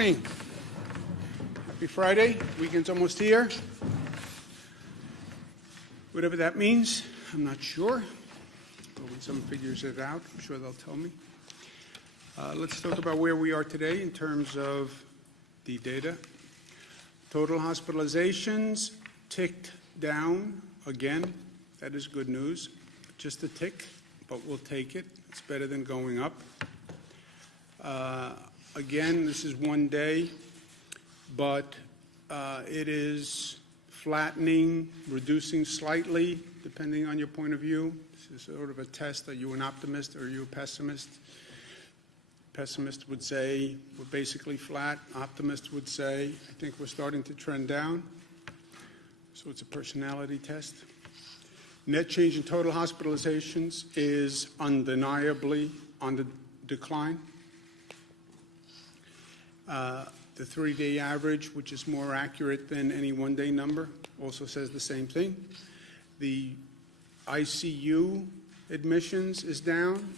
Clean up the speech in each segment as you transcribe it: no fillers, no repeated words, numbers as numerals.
morning. Happy Friday. Weekend's almost here. Whatever that means, I'm not sure. But when someone figures it out, I'm sure they'll tell me. Let's talk about where we are today in terms of the data. Total hospitalizations ticked down again. That is good news. Just a tick, but we'll take it. It's better than going up. Again, this is one day, but it is flattening, reducing slightly, depending on your point of view. This is sort of a test. Are you an optimist or are you a pessimist? Pessimist would say we're basically flat. Optimist would say, I think we're starting to trend down. So it's a personality test. Net change in total hospitalizations is undeniably on the decline. The 3-day average, which is more accurate than any one-day number, also says the same thing. The ICU admissions is down.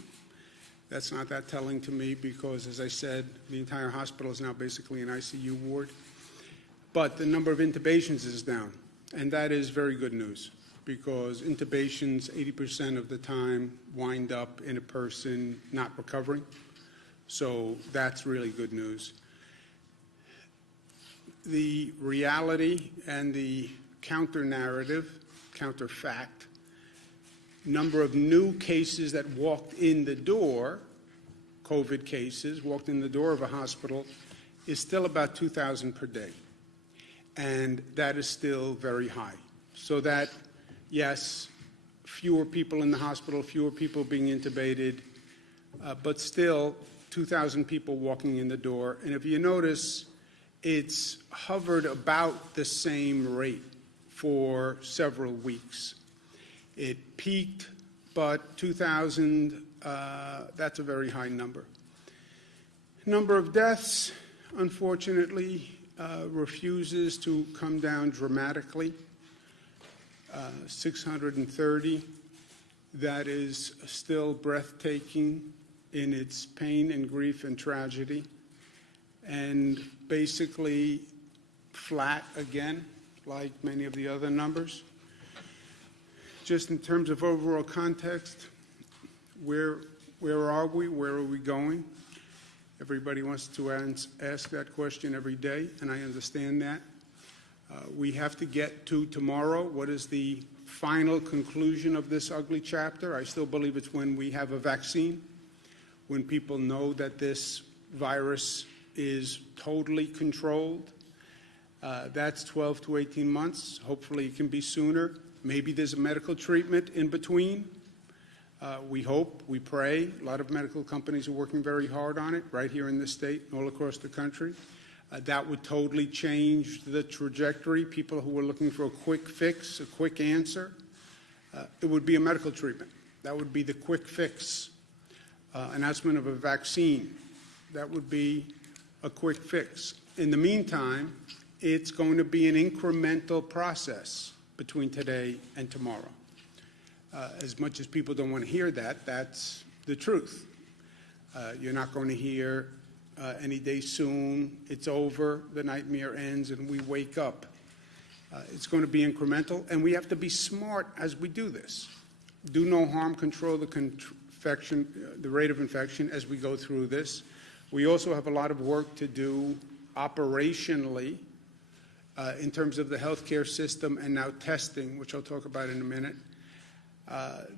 That's not that telling to me because, as I said, the entire hospital is now basically an ICU ward. But the number of intubations is down, and that is very good news because intubations 80% of the time wind up in a person not recovering. So that's really good news. The reality and the counter-narrative, counter-fact, number of new cases that walked in the door, COVID cases, walked in the door of a hospital, is still about 2,000 per day. And that is still very high. So that, yes, fewer people in the hospital, fewer people being intubated, but still 2,000 people walking in the door. And if you notice, it's hovered about the same rate for several weeks. It peaked, but 2,000, that's a very high number. Number of deaths, unfortunately, refuses to come down dramatically. 630. That is still breathtaking in its pain and grief and tragedy. And basically flat again, like many of the other numbers. Just in terms of overall context, where are we? Where are we going? Everybody wants to ask that question every day, and I understand that. We have to get to tomorrow. What is the final conclusion of this ugly chapter? I still believe it's when we have a vaccine, when people know that this virus is totally controlled. That's 12 to 18 months. Hopefully it can be sooner. Maybe there's a medical treatment in between. We hope, we pray. A lot of medical companies are working very hard on it right here in this state and all across the country. That would totally change the trajectory. People who are looking for a quick fix, a quick answer, it would be a medical treatment. That would be the quick fix. Announcement of a vaccine. That would be a quick fix. In the meantime, it's going to be an incremental process between today and tomorrow. As much as people don't want to hear that, that's the truth. You're not going to hear any day soon, it's over, the nightmare ends, and we wake up. It's going to be incremental, and we have to be smart as we do this. Do no harm, control the rate of infection as we go through this. We also have a lot of work to do operationally in terms of the healthcare system and now testing, which I'll talk about in a minute.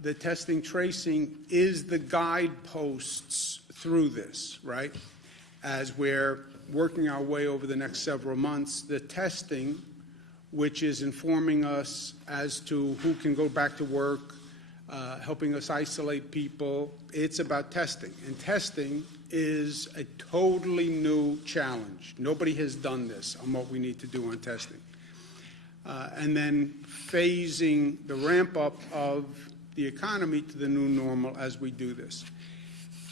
The testing tracing is the guideposts through this, right? As we're working our way over the next several months, the testing, which is informing us as to who can go back to work, helping us isolate people, it's about testing. And testing is a totally new challenge. Nobody has done this on what we need to do on testing. And then phasing the ramp up of the economy to the new normal as we do this.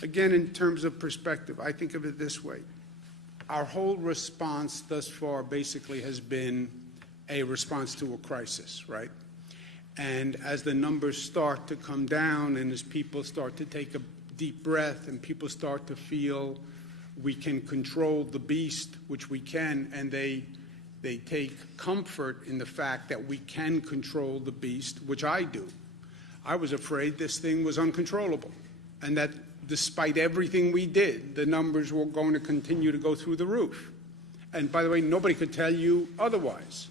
Again, in terms of perspective, I think of it this way. Our whole response thus far basically has been a response to a crisis, right? And as the numbers start to come down and as people start to take a deep breath and people start to feel we can control the beast, which we can, and they take comfort in the fact that we can control the beast, which I do. I was afraid this thing was uncontrollable, and that despite everything we did, the numbers were going to continue to go through the roof. And by the way, nobody could tell you otherwise.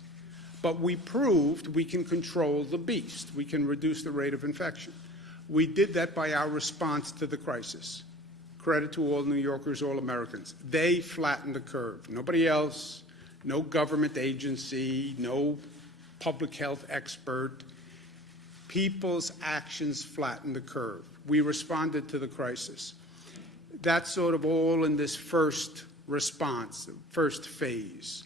But we proved we can control the beast. We can reduce the rate of infection. We did that by our response to the crisis. Credit to all New Yorkers, all Americans. They flattened the curve. Nobody else, no government agency, no public health expert. People's actions flattened the curve. We responded to the crisis. That's sort of all in this first response, first phase.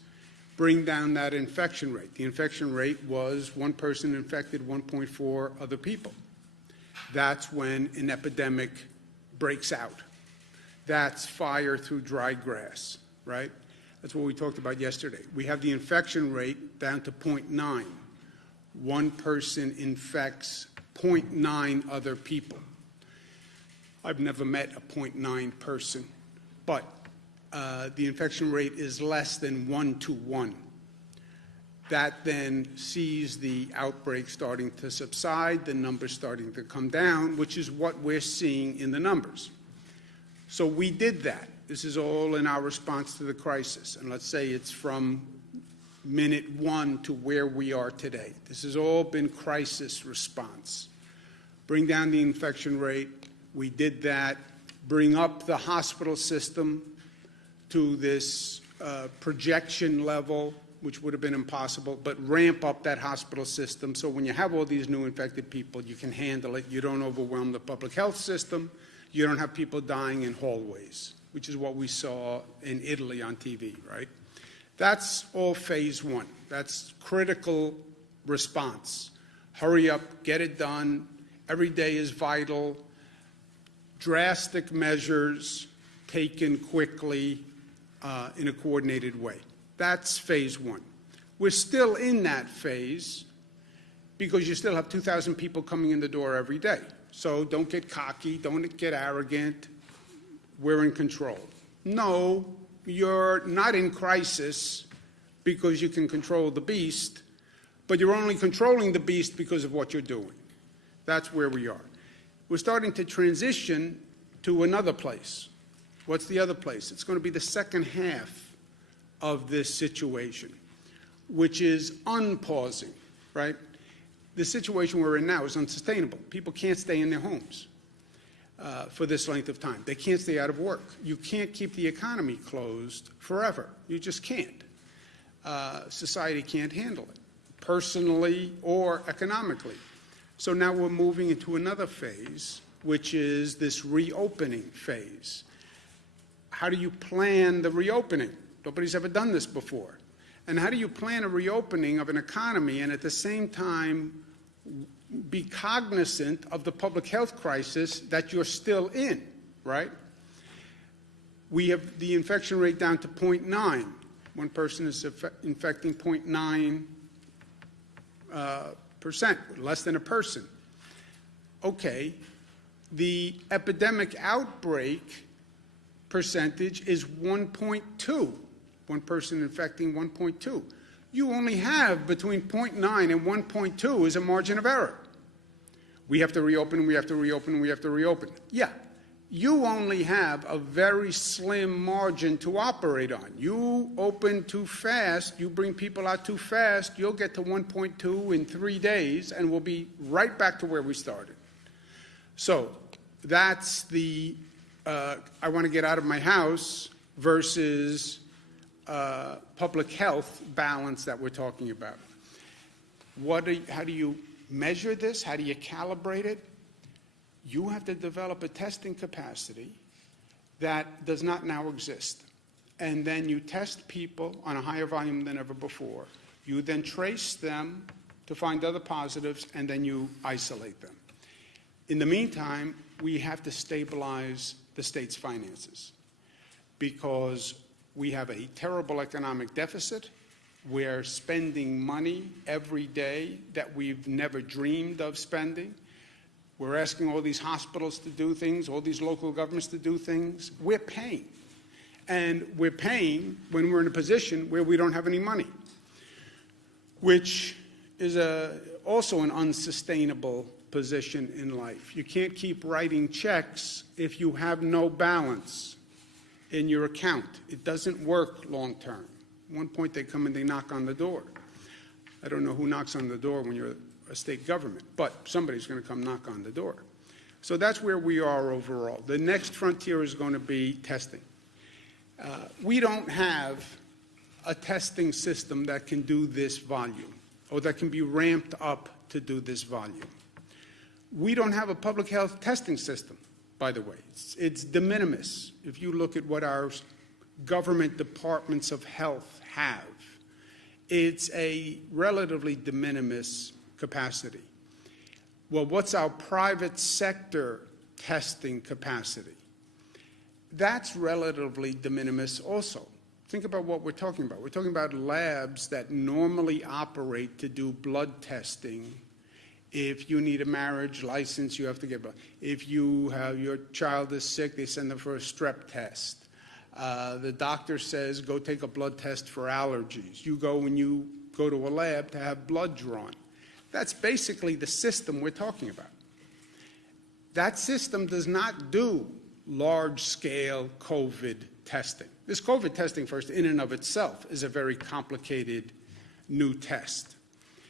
Bring down that infection rate. The infection rate was one person infected 1.4 other people. That's when an epidemic breaks out. That's fire through dry grass, right? That's what we talked about yesterday. We have the infection rate down to 0.9. One person infects 0.9 other people. I've never met a 0.9 person, but the infection rate is less than 1 to 1. That then sees the outbreak starting to subside, the numbers starting to come down, which is what we're seeing in the numbers. So we did that. This is all in our response to the crisis. And let's say it's from minute 1 to where we are today. This has all been crisis response. Bring down the infection rate. We did that. Bring up the hospital system to this projection level, which would have been impossible, but ramp up that hospital system so when you have all these new infected people, you can handle it. You don't overwhelm the public health system. You don't have people dying in hallways, which is what we saw in Italy on TV, right? That's all phase 1. That's critical response. Hurry up, get it done. Every day is vital. Drastic measures taken quickly in a coordinated way. That's phase 1. We're still in that phase because you still have 2,000 people coming in the door every day. So don't get cocky, don't get arrogant. We're in control. No, you're not in crisis because you can control the beast, but you're only controlling the beast because of what you're doing. That's where we are. We're starting to transition to another place. What's the other place? It's going to be the second half of this situation, which is unpausing, right? The situation we're in now is unsustainable. People can't stay in their homes for this length of time. They can't stay out of work. You can't keep the economy closed forever. You just can't. Society can't handle it, personally or economically. So now we're moving into another phase, which is this reopening phase. How do you plan the reopening? Nobody's ever done this before. And how do you plan a reopening of an economy and at the same time be cognizant of the public health crisis that you're still in, right? We have the infection rate down to 0.9. One person is infecting 0.9%, less than a person. Okay, the epidemic outbreak percentage is 1.2. One person infecting 1.2. You only have between 0.9 and 1.2 is a margin of error. We have to reopen, we have to reopen, we have to reopen. Yeah, you only have a very slim margin to operate on. You open too fast, you bring people out too fast, you'll get to 1.2 in 3 days and we'll be right back to where we started. So that's the I want to get out of my house versus public health balance that we're talking about. How do you measure this? How do you calibrate it? You have to develop a testing capacity that does not now exist. And then you test people on a higher volume than ever before. You then trace them to find other positives, and then you isolate them. In the meantime, we have to stabilize the state's finances because we have a terrible economic deficit. We're spending money every day that we've never dreamed of spending. We're asking all these hospitals to do things, all these local governments to do things. We're paying. And we're paying when we're in a position where we don't have any money, which is also an unsustainable position in life. You can't keep writing checks if you have no balance in your account. It doesn't work long term. At one point they come and they knock on the door. I don't know who knocks on the door when you're a state government, but somebody's going to come knock on the door. So that's where we are overall. The next frontier is going to be testing. We don't have a testing system that can do this volume or that can be ramped up to do this volume. We don't have a public health testing system, by the way. It's de minimis. If you look at what our government departments of health have, it's a relatively de minimis capacity. Well, what's our private sector testing capacity? That's relatively de minimis also. Think about what we're talking about. We're talking about labs that normally operate to do blood testing. If you need a marriage license, you have to get blood. If your child is sick, they send them for a strep test. The doctor says, go take a blood test for allergies. You go and you go to a lab to have blood drawn. That's basically the system we're talking about. That system does not do large-scale COVID testing. This COVID testing, first, in and of itself, is a very complicated new test.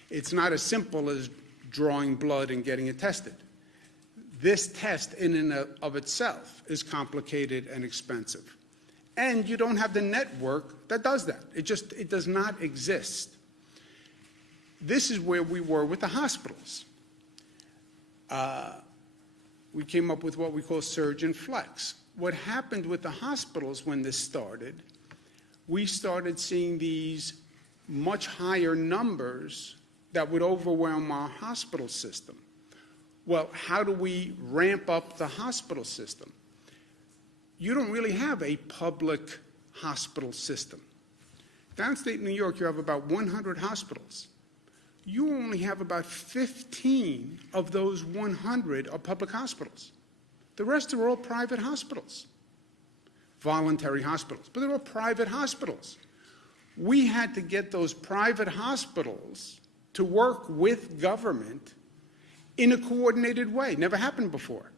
It's not as simple as drawing blood and getting it tested. This test, in and of itself, is complicated and expensive. And you don't have the network that does that. It does not exist. This is where we were with the hospitals. We came up with what we call surge and flex. What happened with the hospitals when this started, we started seeing these much higher numbers that would overwhelm our hospital system. Well, how do we ramp up the hospital system? You don't really have a public hospital system. Downstate New York, you have about 100 hospitals. You only have about 15 of those 100 are public hospitals. The rest are all private hospitals, voluntary hospitals, but they're all private hospitals. We had to get those private hospitals to work with government in a coordinated way. Never happened before.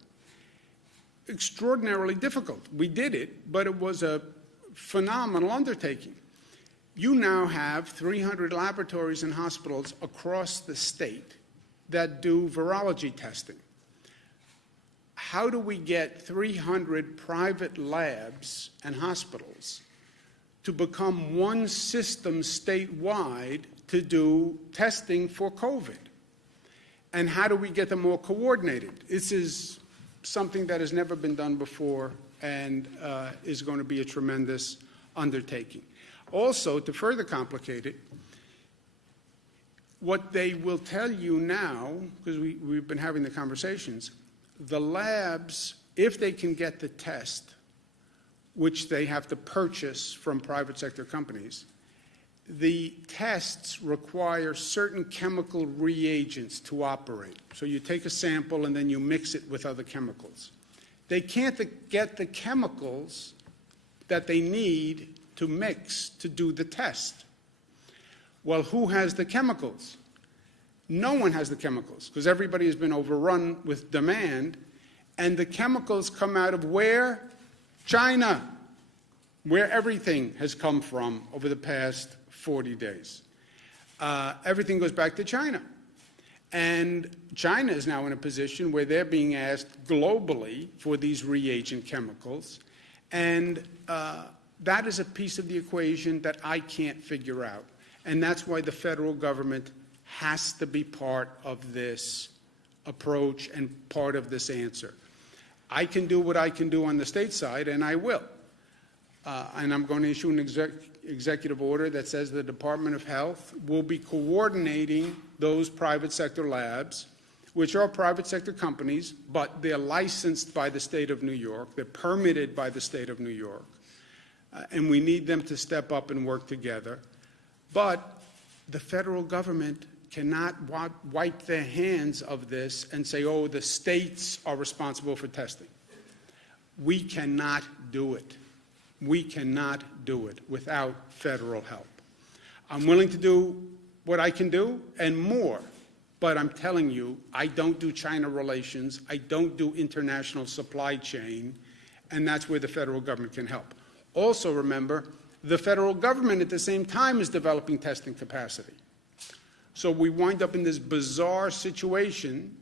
Extraordinarily difficult. We did it, but it was a phenomenal undertaking. You now have 300 laboratories and hospitals across the state that do virology testing. How do we get 300 private labs and hospitals to become one system statewide to do testing for COVID? And how do we get them all coordinated? This is something that has never been done before and is going to be a tremendous undertaking. Also, to further complicate it, what they will tell you now, because we've been having the conversations, the labs, if they can get the test, which they have to purchase from private sector companies, the tests require certain chemical reagents to operate. So you take a sample and then you mix it with other chemicals. They can't get the chemicals that they need to mix to do the test. Well, who has the chemicals? No one has the chemicals because everybody has been overrun with demand, and the chemicals come out of where? China, where everything has come from over the past 40 days. Everything goes back to China. And China is now in a position where they're being asked globally for these reagent chemicals, and that is a piece of the equation that I can't figure out. And that's why the federal government has to be part of this approach and part of this answer. I can do what I can do on the state side, and I will. And I'm going to issue an executive order that says the Department of Health will be coordinating those private sector labs, which are private sector companies, but they're licensed by the state of New York. They're permitted by the state of New York. And we need them to step up and work together. But the federal government cannot wipe their hands of this and say, oh, the states are responsible for testing. We cannot do it. We cannot do it without federal help. I'm willing to do what I can do and more, but I'm telling you, I don't do China relations, I don't do international supply chain, and that's where the federal government can help. Also remember, the federal government at the same time is developing testing capacity. So we wind up in this bizarre situation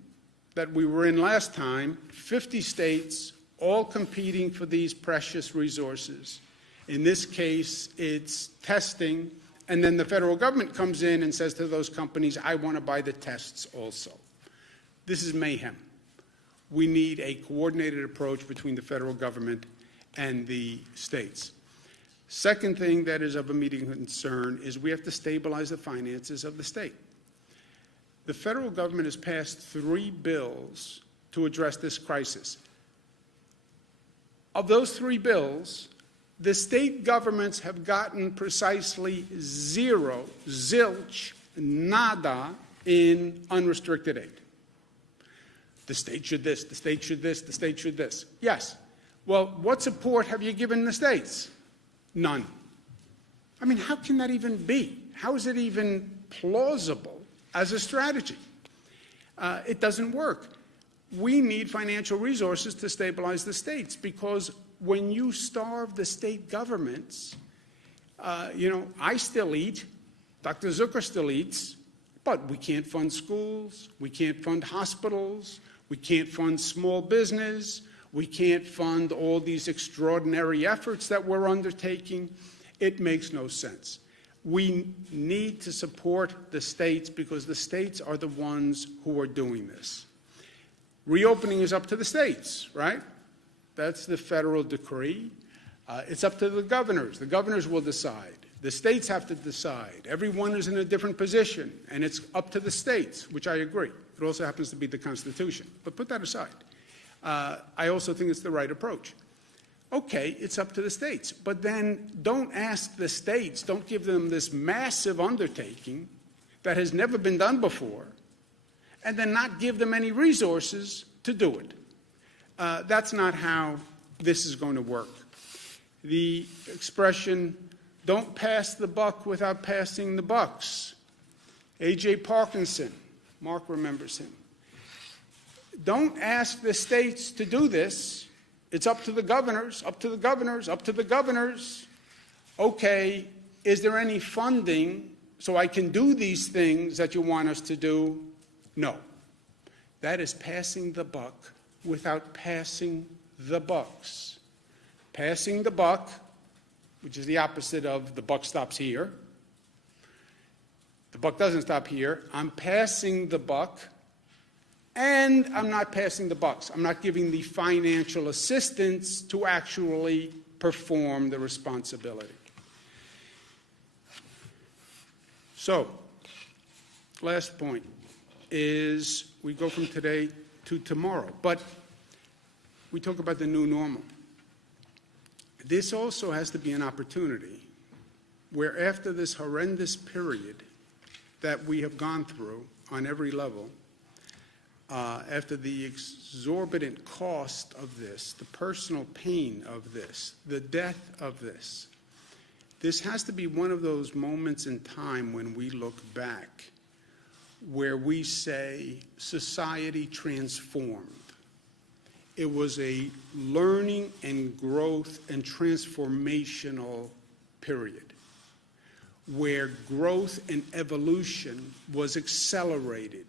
that we were in last time, 50 states all competing for these precious resources. In this case, it's testing, and then the federal government comes in and says to those companies, I want to buy the tests also. This is mayhem. We need a coordinated approach between the federal government and the states. Second thing that is of immediate concern is we have to stabilize the finances of the state. The federal government has passed 3 bills to address this crisis. Of those 3 bills, the state governments have gotten precisely 0, zilch, nada in unrestricted aid. The state should this, the state should this, the state should this. Yes. Well, what support have you given the states? None. I mean, how can that even be? How is it even plausible as a strategy? It doesn't work. We need financial resources to stabilize the states, because when you starve the state governments, I still eat, Dr. Zucker still eats, but we can't fund schools, we can't fund hospitals, we can't fund small business, we can't fund all these extraordinary efforts that we're undertaking. It makes no sense. We need to support the states because the states are the ones who are doing this. Reopening is up to the states, right? That's the federal decree. It's up to the governors. The governors will decide. The states have to decide. Everyone is in a different position, and it's up to the states, which I agree. It also happens to be the Constitution. But put that aside. I also think it's the right approach. Okay, it's up to the states. But then don't ask the states, don't give them this massive undertaking that has never been done before, and then not give them any resources to do it. That's not how this is going to work. The expression, don't pass the buck without passing the bucks. A.J. Parkinson, Mark remembers him. Don't ask the states to do this. It's up to the governors, up to the governors, up to the governors. Okay, is there any funding so I can do these things that you want us to do? No. That is passing the buck without passing the bucks. Passing the buck, which is the opposite of the buck stops here. The buck doesn't stop here. I'm passing the buck, and I'm not passing the bucks. I'm not giving the financial assistance to actually perform the responsibility. So, last point is we go from today to tomorrow. But we talk about the new normal. This also has to be an opportunity where after this horrendous period that we have gone through on every level, after the exorbitant cost of this, the personal pain of this, the death of this, this has to be one of those moments in time when we look back where we say society transformed. It was a learning and growth and transformational period where growth and evolution was accelerated.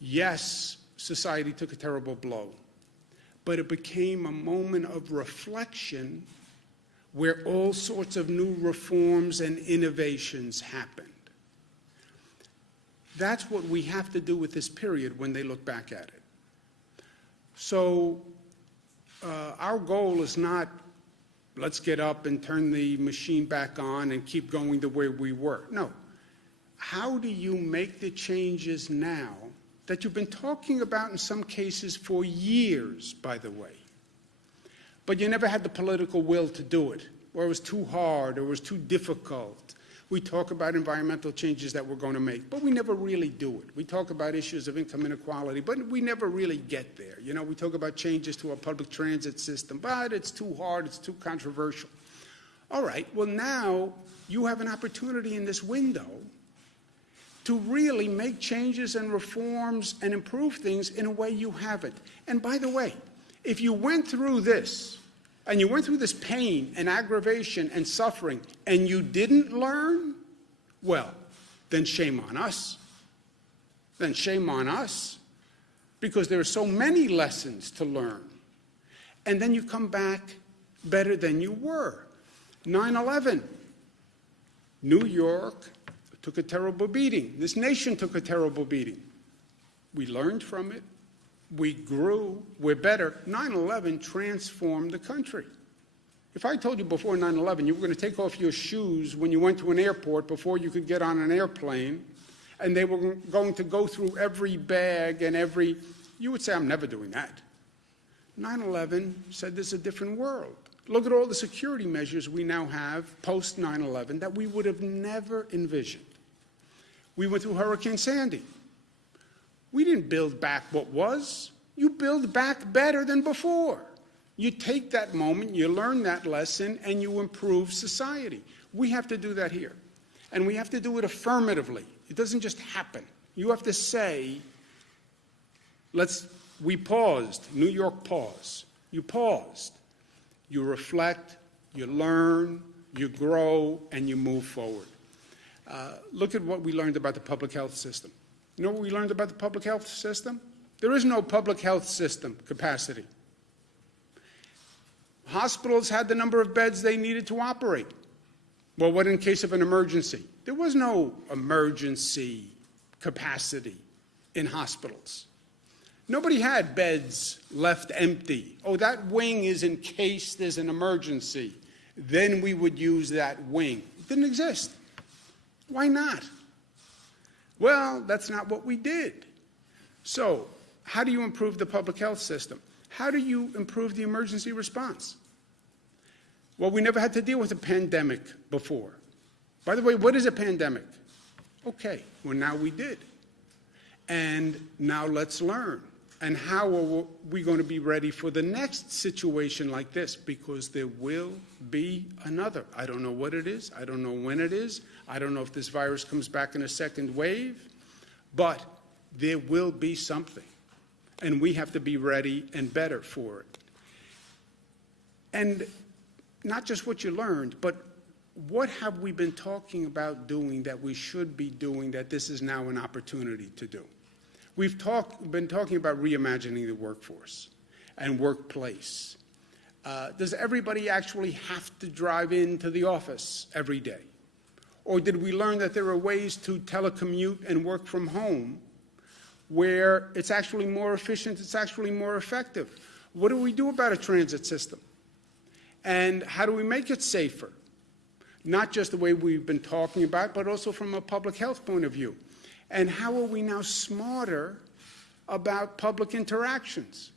Yes, society took a terrible blow, but it became a moment of reflection where all sorts of new reforms and innovations happened. That's what we have to do with this period when they look back at it. So our goal is not, let's get up and turn the machine back on and keep going the way we were. No. How do you make the changes now that you've been talking about in some cases for years, by the way, but you never had the political will to do it, or it was too hard, or it was too difficult, We talk about environmental changes that we're going to make, but we never really do it. We talk about issues of income inequality, but we never really get there. You know, we talk about changes to our public transit system, but it's too hard, it's too controversial. All right, well now you have an opportunity in this window to really make changes and reforms and improve things in a way you haven't. And by the way, if you went through this, and you went through this pain and aggravation and suffering, and you didn't learn, well, then shame on us. Then shame on us, because there are so many lessons to learn. And then you come back better than you were. 9/11, New York took a terrible beating. This nation took a terrible beating. We learned from it. We grew. We're better. 9/11 transformed the country. If I told you before 9/11 you were going to take off your shoes when you went to an airport before you could get on an airplane, and they were going to go through every bag and every, you would say, I'm never doing that. 9/11 said there's a different world. Look at all the security measures we now have post 9/11 that we would have never envisioned. We went through Hurricane Sandy. We didn't build back what was. You build back better than before. You take that moment, you learn that lesson, and you improve society. We have to do that here. And we have to do it affirmatively. It doesn't just happen. You have to say, we paused, New York pause. You paused. You reflect, you learn, you grow, and you move forward. Look at what we learned about the public health system. You know what we learned about the public health system? There is no public health system capacity. Hospitals had the number of beds they needed to operate. Well, what in case of an emergency? There was no emergency capacity in hospitals. Nobody had beds left empty. Oh, that wing is in case there's an emergency. Then we would use that wing. It didn't exist. Why not? Well, that's not what we did. So, how do you improve the public health system? How do you improve the emergency response? Well, we never had to deal with a pandemic before. By the way, what is a pandemic? Okay, well, now we did. And now let's learn. And how are we going to be ready for the next situation like this? Because there will be another. I don't know what it is. I don't know when it is. I don't know if this virus comes back in a second wave. But there will be something. And we have to be ready and better for it. And not just what you learned, but what have we been talking about doing that we should be doing that this is now an opportunity to do? We've been talking about reimagining the workforce and workplace. Does everybody actually have to drive into the office every day? Or did we learn that there are ways to telecommute and work from home where it's actually more efficient, it's actually more effective? What do we do about a transit system? And how do we make it safer? Not just the way we've been talking about, but also from a public health point of view. And how are we now smarter about public interactions?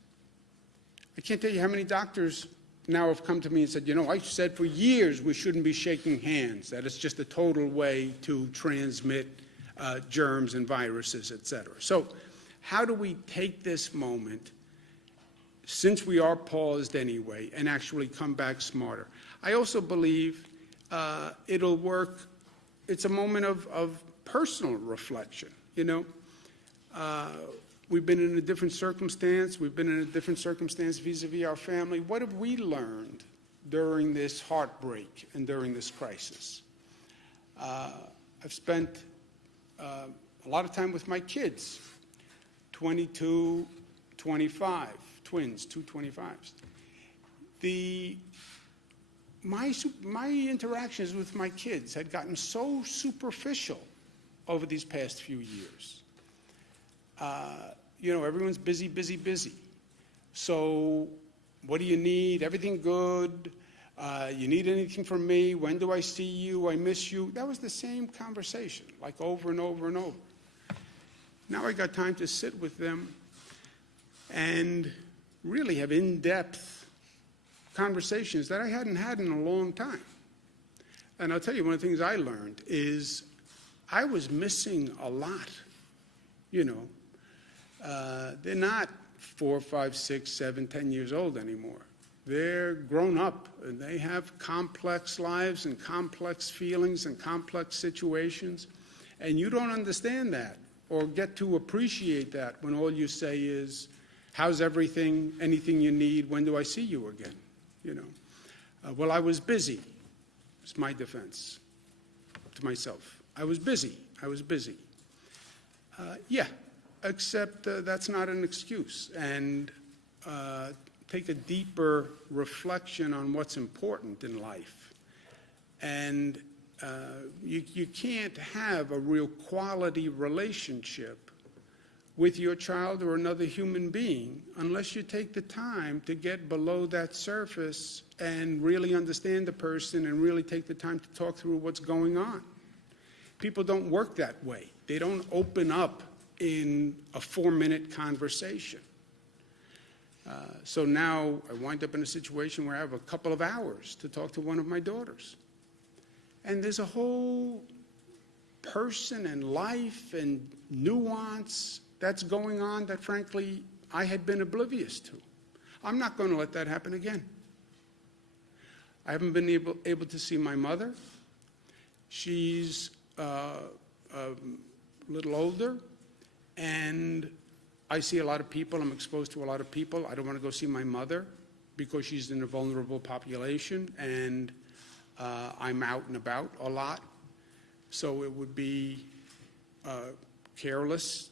I can't tell you how many doctors now have come to me and said, you know, I said for years we shouldn't be shaking hands, that it's just a total way to transmit germs and viruses, et cetera. So how do we take this moment, since we are paused anyway, and actually come back smarter? I also believe it'll work. It's a moment of personal reflection, you know. We've been in a different circumstance. We've been in a different circumstance vis-a-vis our family. What have we learned during this heartbreak and during this crisis? I've spent a lot of time with my kids, 22, 25, twins, two 25s. My interactions with my kids had gotten so superficial over these past few years. You know, everyone's busy, busy, busy. So what do you need? Everything good? You need anything from me? When do I see you? I miss you. That was the same conversation, like over and over and over. Now I got time to sit with them and really have in-depth conversations that I hadn't had in a long time. And I'll tell you, one of the things I learned is I was missing a lot. You know, they're not 4, 5, 6, 7, 10 years old anymore. They're grown up, and they have complex lives and complex feelings and complex situations. And you don't understand that or get to appreciate that when all you say is, how's everything, anything you need, when do I see you again? You know, well, I was busy. It's my defense to myself. I was busy. Yeah, except that's not an excuse. And take a deeper reflection on what's important in life. And you can't have a real quality relationship with your child or another human being unless you take the time to get below that surface and really understand the person and really take the time to talk through what's going on. People don't work that way. They don't open up in a 4-minute conversation. So now I wind up in a situation where I have a couple of hours to talk to one of my daughters. And there's a whole person and life and nuance that's going on that, frankly, I had been oblivious to. I'm not going to let that happen again. I haven't been able to see my mother. She's a little older, and I see a lot of people. I'm exposed to a lot of people. I don't want to go see my mother because she's in a vulnerable population, and I'm out and about a lot. So it would be careless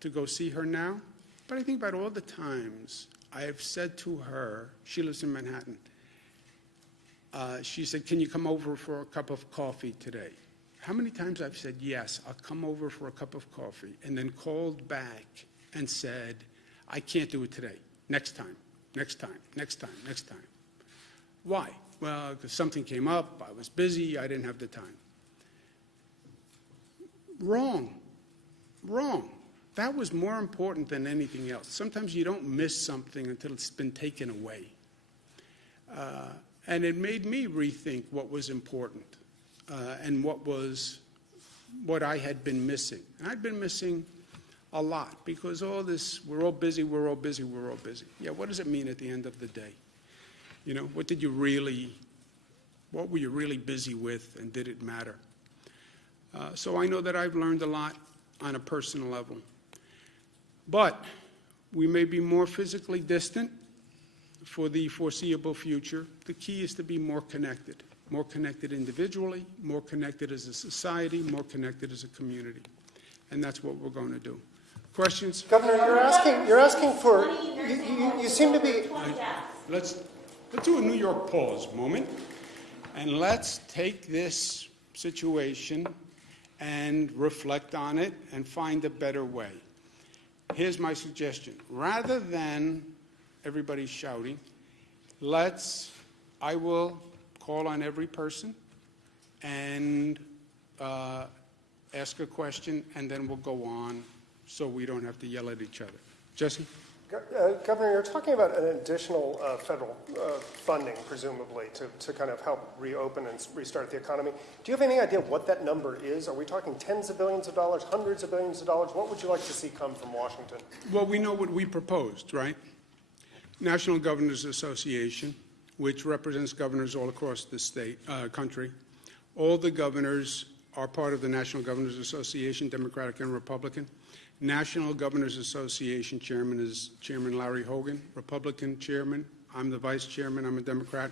to go see her now. But I think about all the times I have said to her, she lives in Manhattan, she said, can you come over for a cup of coffee today? How many times I've said, yes, I'll come over for a cup of coffee, and then called back and said, I can't do it today. Next time, next time, next time, next time. Why? Well, because something came up, I was busy, I didn't have the time. Wrong. That was more important than anything else. Sometimes you don't miss something until it's been taken away. And it made me rethink what was important and what I had been missing. And I'd been missing a lot because all this, we're all busy. Yeah, what does it mean at the end of the day? You know, what were you really busy with, and did it matter? So I know that I've learned a lot on a personal level. But we may be more physically distant for the foreseeable future. The key is to be more connected individually, more connected as a society, more connected as a community. And that's what we're going to do. Questions? Governor, you're asking for, you seem to be... Let's do a New York pause moment, and let's take this situation and reflect on it and find a better way. Here's my suggestion. Rather than everybody shouting, I will call on every person and ask a question, and then we'll go on so we don't have to yell at each other. Jesse? Governor, you're talking about an additional federal funding, presumably, to kind of help reopen and restart the economy. Do you have any idea what that number is? Are we talking tens of billions of dollars, hundreds of billions of dollars? What would you like to see come from Washington? Well, we know what we proposed, right? National Governors Association, which represents governors all across the country. All the governors are part of the National Governors Association, Democratic and Republican. National Governors Association chairman is Chairman Larry Hogan, Republican chairman. I'm the vice chairman. I'm a Democrat.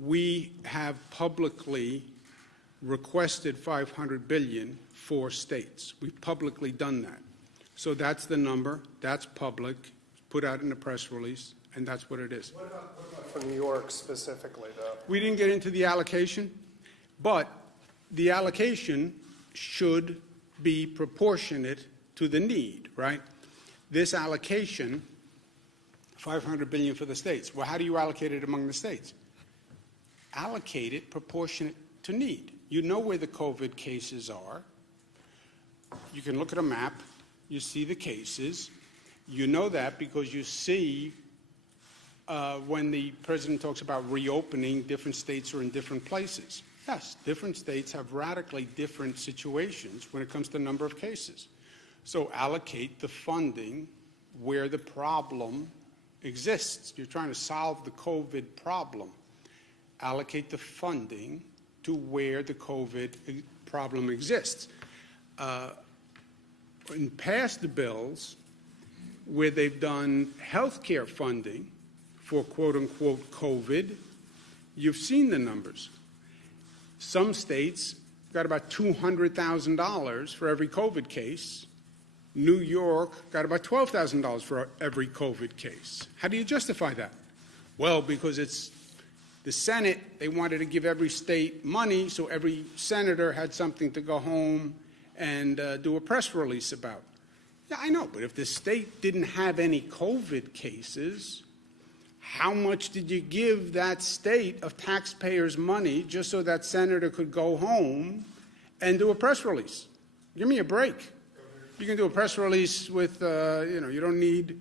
We have publicly requested $500 billion for states. We've publicly done that. So that's the number. That's public, put out in a press release, and that's what it is. What about for New York specifically, though? We didn't get into the allocation, but the allocation should be proportionate to the need, right? This allocation, $500 billion for the states. Well, how do you allocate it among the states? Allocate it proportionate to need. You know where the COVID cases are. You can look at a map. You see the cases. You know that because you see when the president talks about reopening, different states are in different places. Yes, different states have radically different situations when it comes to number of cases. So allocate the funding where the problem exists. You're trying to solve the COVID problem. Allocate the funding to where the COVID problem exists. In past bills, where they've done health care funding for quote-unquote COVID, you've seen the numbers. Some states got about $200,000 for every COVID case. New York got about $12,000 for every COVID case. How do you justify that? Well, because it's the Senate, they wanted to give every state money, so every senator had something to go home and do a press release about. Yeah, I know, but if the state didn't have any COVID cases, how much did you give that state of taxpayers' money just so that senator could go home and do a press release? Give me a break. You can do a press release with, you don't need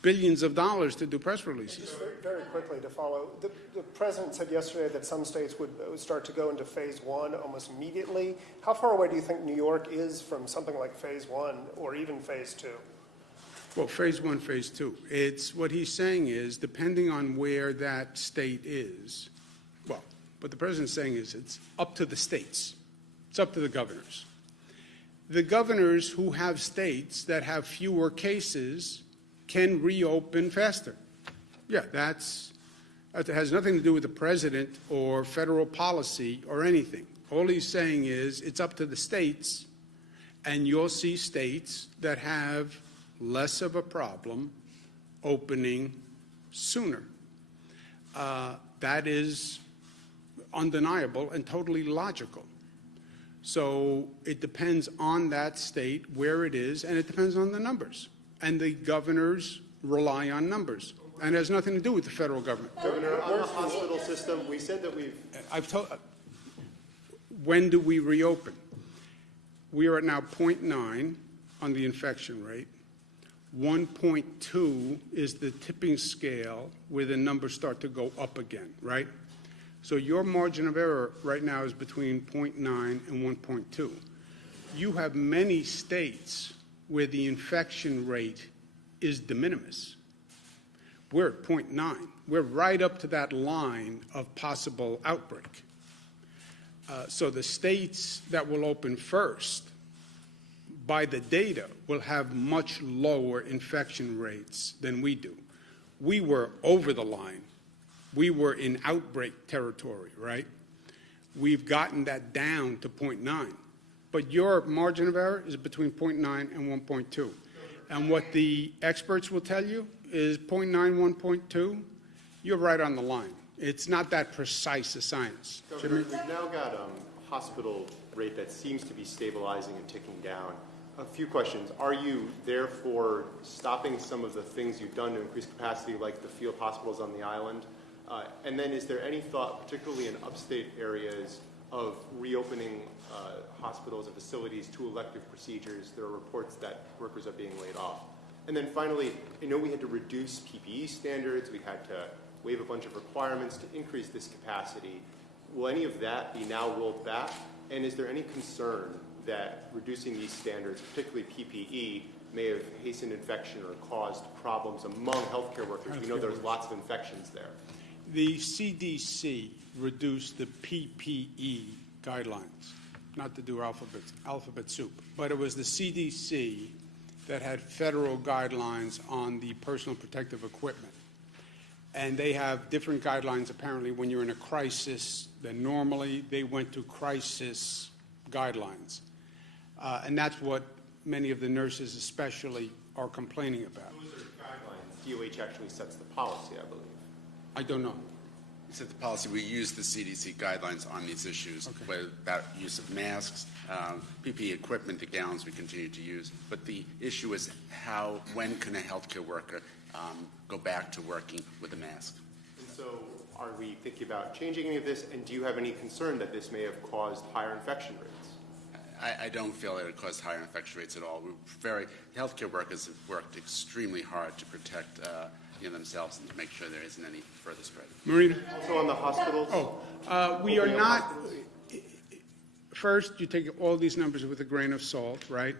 billions of dollars to do press releases. Very quickly to follow, the president said yesterday that some states would start to go into phase one almost immediately. How far away do you think New York is from something like phase one or even phase two? Well, phase one, phase two. It's what he's saying is, depending on where that state is, well, what the president's saying is it's up to the states. It's up to the governors. The governors who have states that have fewer cases can reopen faster. Yeah, that has nothing to do with the president or federal policy or anything. All he's saying is it's up to the states, and you'll see states that have less of a problem opening sooner. That is undeniable and totally logical. So it depends on that state, where it is, and it depends on the numbers. And the governors rely on numbers. And it has nothing to do with the federal government. Governor, on the hospital system, we said that when do we reopen? We are at now 0.9 on the infection rate. 1.2 is the tipping scale where the numbers start to go up again, right? So your margin of error right now is between 0.9 and 1.2. You have many states where the infection rate is de minimis. We're at 0.9. We're right up to that line of possible outbreak. So the states that will open first, by the data, will have much lower infection rates than we do. We were over the line. We were in outbreak territory, right? We've gotten that down to 0.9. But your margin of error is between 0.9 and 1.2. And what the experts will tell you is 0.9, 1.2, you're right on the line. It's not that precise a science. Governor, we've now got a hospital rate that seems to be stabilizing and ticking down. A few questions. Are you therefore stopping some of the things you've done to increase capacity, like the field hospitals on the island? And then is there any thought, particularly in upstate areas, of reopening hospitals and facilities to elective procedures? There are reports that workers are being laid off. And then finally, I know we had to reduce PPE standards. We had to waive a bunch of requirements to increase this capacity. Will any of that be now rolled back? And is there any concern that reducing these standards, particularly PPE, may have hastened infection or caused problems among healthcare workers? We know there's lots of infections there. The CDC reduced the PPE guidelines, not to do alphabet soup, but it was the CDC that had federal guidelines on the personal protective equipment. And they have different guidelines, apparently, when you're in a crisis than normally. They went to crisis guidelines. And that's what many of the nurses especially are complaining about. Those are guidelines. DOH actually sets the policy, I believe. I don't know. We set the policy. We use the CDC guidelines on these issues, about use of masks, PPE equipment, the gowns we continue to use. But the issue is when can a healthcare worker go back to working with a mask? And so are we thinking about changing any of this? And do you have any concern that this may have caused higher infection rates? I don't feel that it caused higher infection rates at all. Healthcare workers have worked extremely hard to protect themselves and to make sure there isn't any further spread. Marina? Also on the hospitals? We are not, first, you take all these numbers with a grain of salt, right?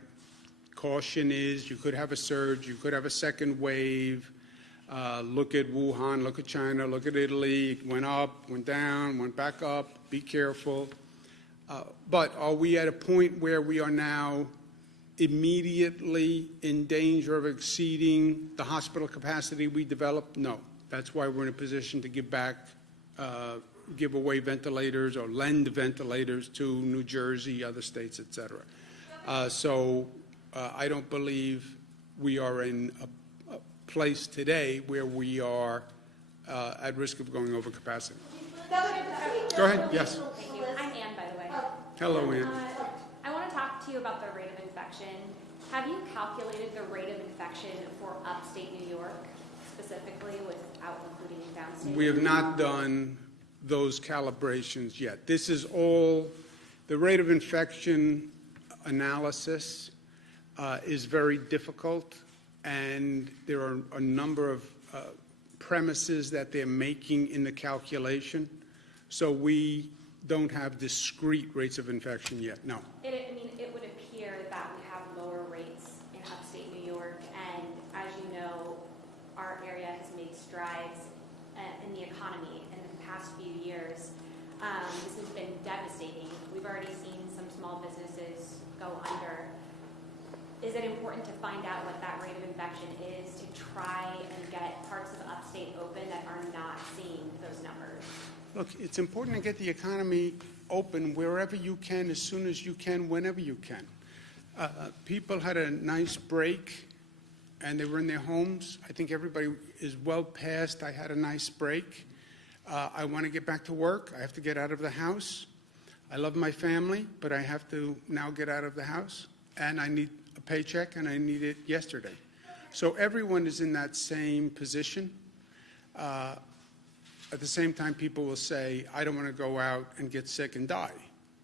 Caution is you could have a surge, you could have a second wave. Look at Wuhan, look at China, look at Italy. It went up, went down, went back up. Be careful. But are we at a point where we are now immediately in danger of exceeding the hospital capacity we developed? No. That's why we're in a position to give away ventilators or lend ventilators to New Jersey, other states, et cetera. I don't believe we are in a place today where we are at risk of going over capacity. Go ahead, yes. Thank you. I'm Ann, by the way. Hello, Ann. I want to talk to you about the rate of infection. Have you calculated the rate of infection for upstate New York, specifically, without including downstate? We have not done those calibrations yet. This is all, the rate of infection analysis is very difficult, and there are a number of premises that they're making in the calculation. So we don't have discrete rates of infection yet, no. It would appear that we have lower rates in upstate New York, and as you know, our area has made strides in the economy in the past few years. This has been devastating. We've already seen some small businesses go under. Is it important to find out what that rate of infection is to try and get parts of upstate open that are not seeing those numbers? Look, it's important to get the economy open wherever you can, as soon as you can, whenever you can. People had a nice break, and they were in their homes. I think everybody is well past, I had a nice break. I want to get back to work. I have to get out of the house. I love my family, but I have to now get out of the house. And I need a paycheck, and I need it yesterday. So everyone is in that same position. At the same time, people will say, I don't want to go out and get sick and die,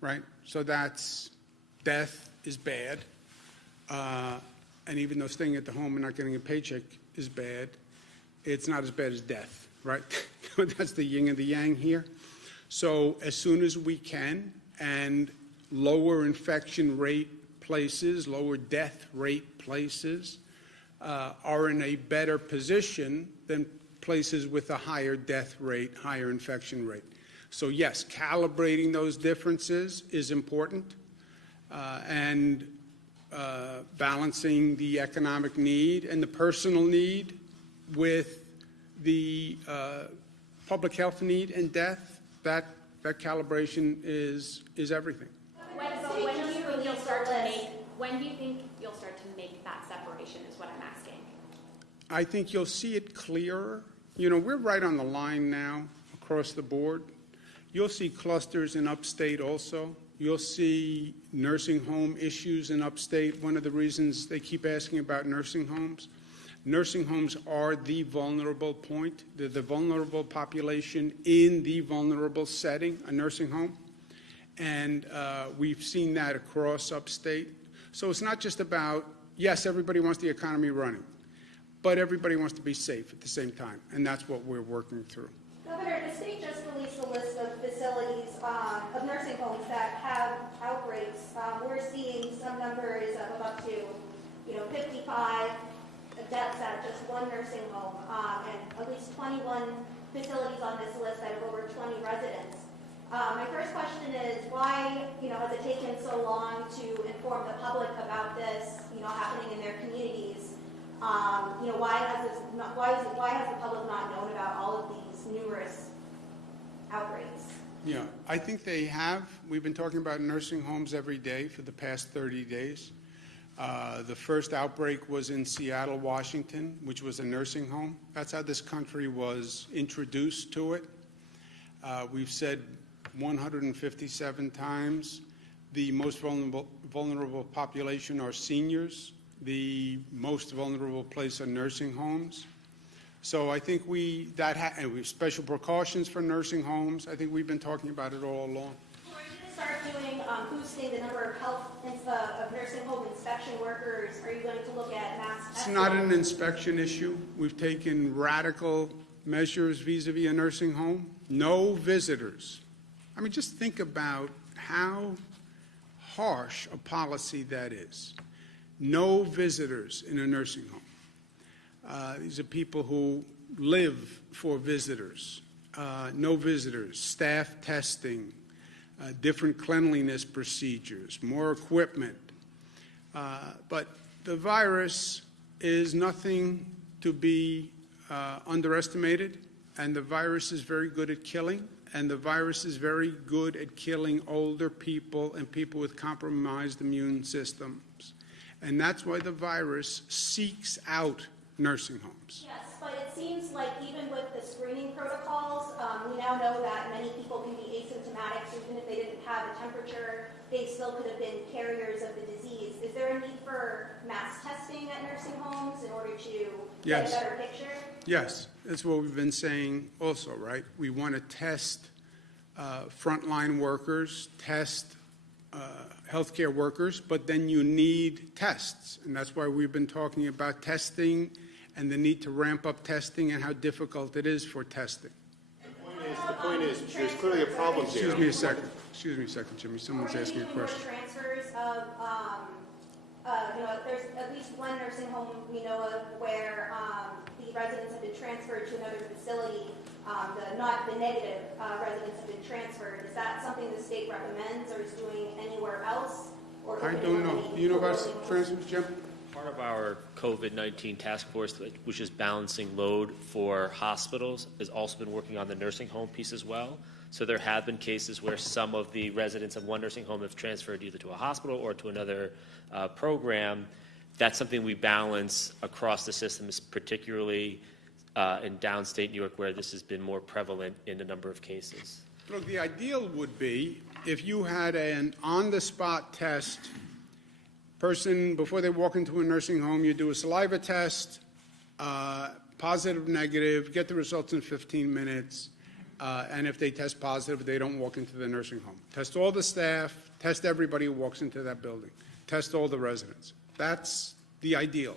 right? So that's, death is bad. And even though staying at the home and not getting a paycheck is bad, it's not as bad as death, right? That's the yin and the yang here. So as soon as we can, and lower infection rate places, lower death rate places are in a better position than places with a higher death rate, higher infection rate. So yes, calibrating those differences is important, and balancing the economic need and the personal need with the public health need and death, that calibration is everything. When do you think you'll start to make that separation is what I'm asking? I think you'll see it clearer. You know, we're right on the line now across the board. You'll see clusters in upstate also. You'll see nursing home issues in upstate. One of the reasons they keep asking about nursing homes are the vulnerable point. They're the vulnerable population in the vulnerable setting, a nursing home. And we've seen that across upstate. So it's not just about, yes, everybody wants the economy running, but everybody wants to be safe at the same time, and that's what we're working through. Governor, the state just released a list of facilities, of nursing homes that have outbreaks. We're seeing some numbers of up to, 55 deaths at just one nursing home, and at least 21 facilities on this list that have over 20 residents. My first question is, why, has it taken so long to inform the public about this, happening in their communities? Why has the public not known about all of these numerous outbreaks? Yeah, I think they have. We've been talking about nursing homes every day for the past 30 days. The first outbreak was in Seattle, Washington, which was a nursing home. That's how this country was introduced to it. We've said 157 times the most vulnerable population are seniors. The most vulnerable place are nursing homes. So I think we have special precautions for nursing homes. I think we've been talking about it all along. Are you going to start doing, boosting the number of nursing home inspection workers? Are you going to look at mass testing? It's not an inspection issue. We've taken radical measures vis-a-vis a nursing home. No visitors. I mean, just think about how harsh a policy that is. No visitors in a nursing home. These are people who live for visitors. No visitors, staff testing, different cleanliness procedures, more equipment. But the virus is nothing to be underestimated, and the virus is very good at killing, and the virus is very good at killing older people and people with compromised immune systems. And that's why the virus seeks out nursing homes. Yes, but it seems like even with the screening protocols, we now know that many people can be asymptomatic, so even if they didn't have a temperature, they still could have been carriers of the disease. Is there a need for mass testing at nursing homes in order to get a better picture? Yes, that's what we've been saying also, right? We want to test frontline workers, test healthcare workers, but then you need tests. And that's why we've been talking about testing and the need to ramp up testing and how difficult it is for testing. The point is there's clearly a problem here. Excuse me a second, Jimmy. Someone's asking a question. Transfers of, there's at least one nursing home we know of where the residents have been transferred to another facility. Not the negative residents have been transferred. Is that something the state recommends or is doing anywhere else? Or I don't know. Do you know about transfers, Jim? Part of our COVID-19 task force, which is balancing load for hospitals, has also been working on the nursing home piece as well. So there have been cases where some of the residents of one nursing home have transferred either to a hospital or to another program. That's something we balance across the system, particularly in downstate New York, where this has been more prevalent in a number of cases. Look, the ideal would be if you had an on-the-spot test. Person, before they walk into a nursing home, you do a saliva test, positive, negative, get the results in 15 minutes, and if they test positive, they don't walk into the nursing home. Test all the staff, test everybody who walks into that building, test all the residents. That's the ideal.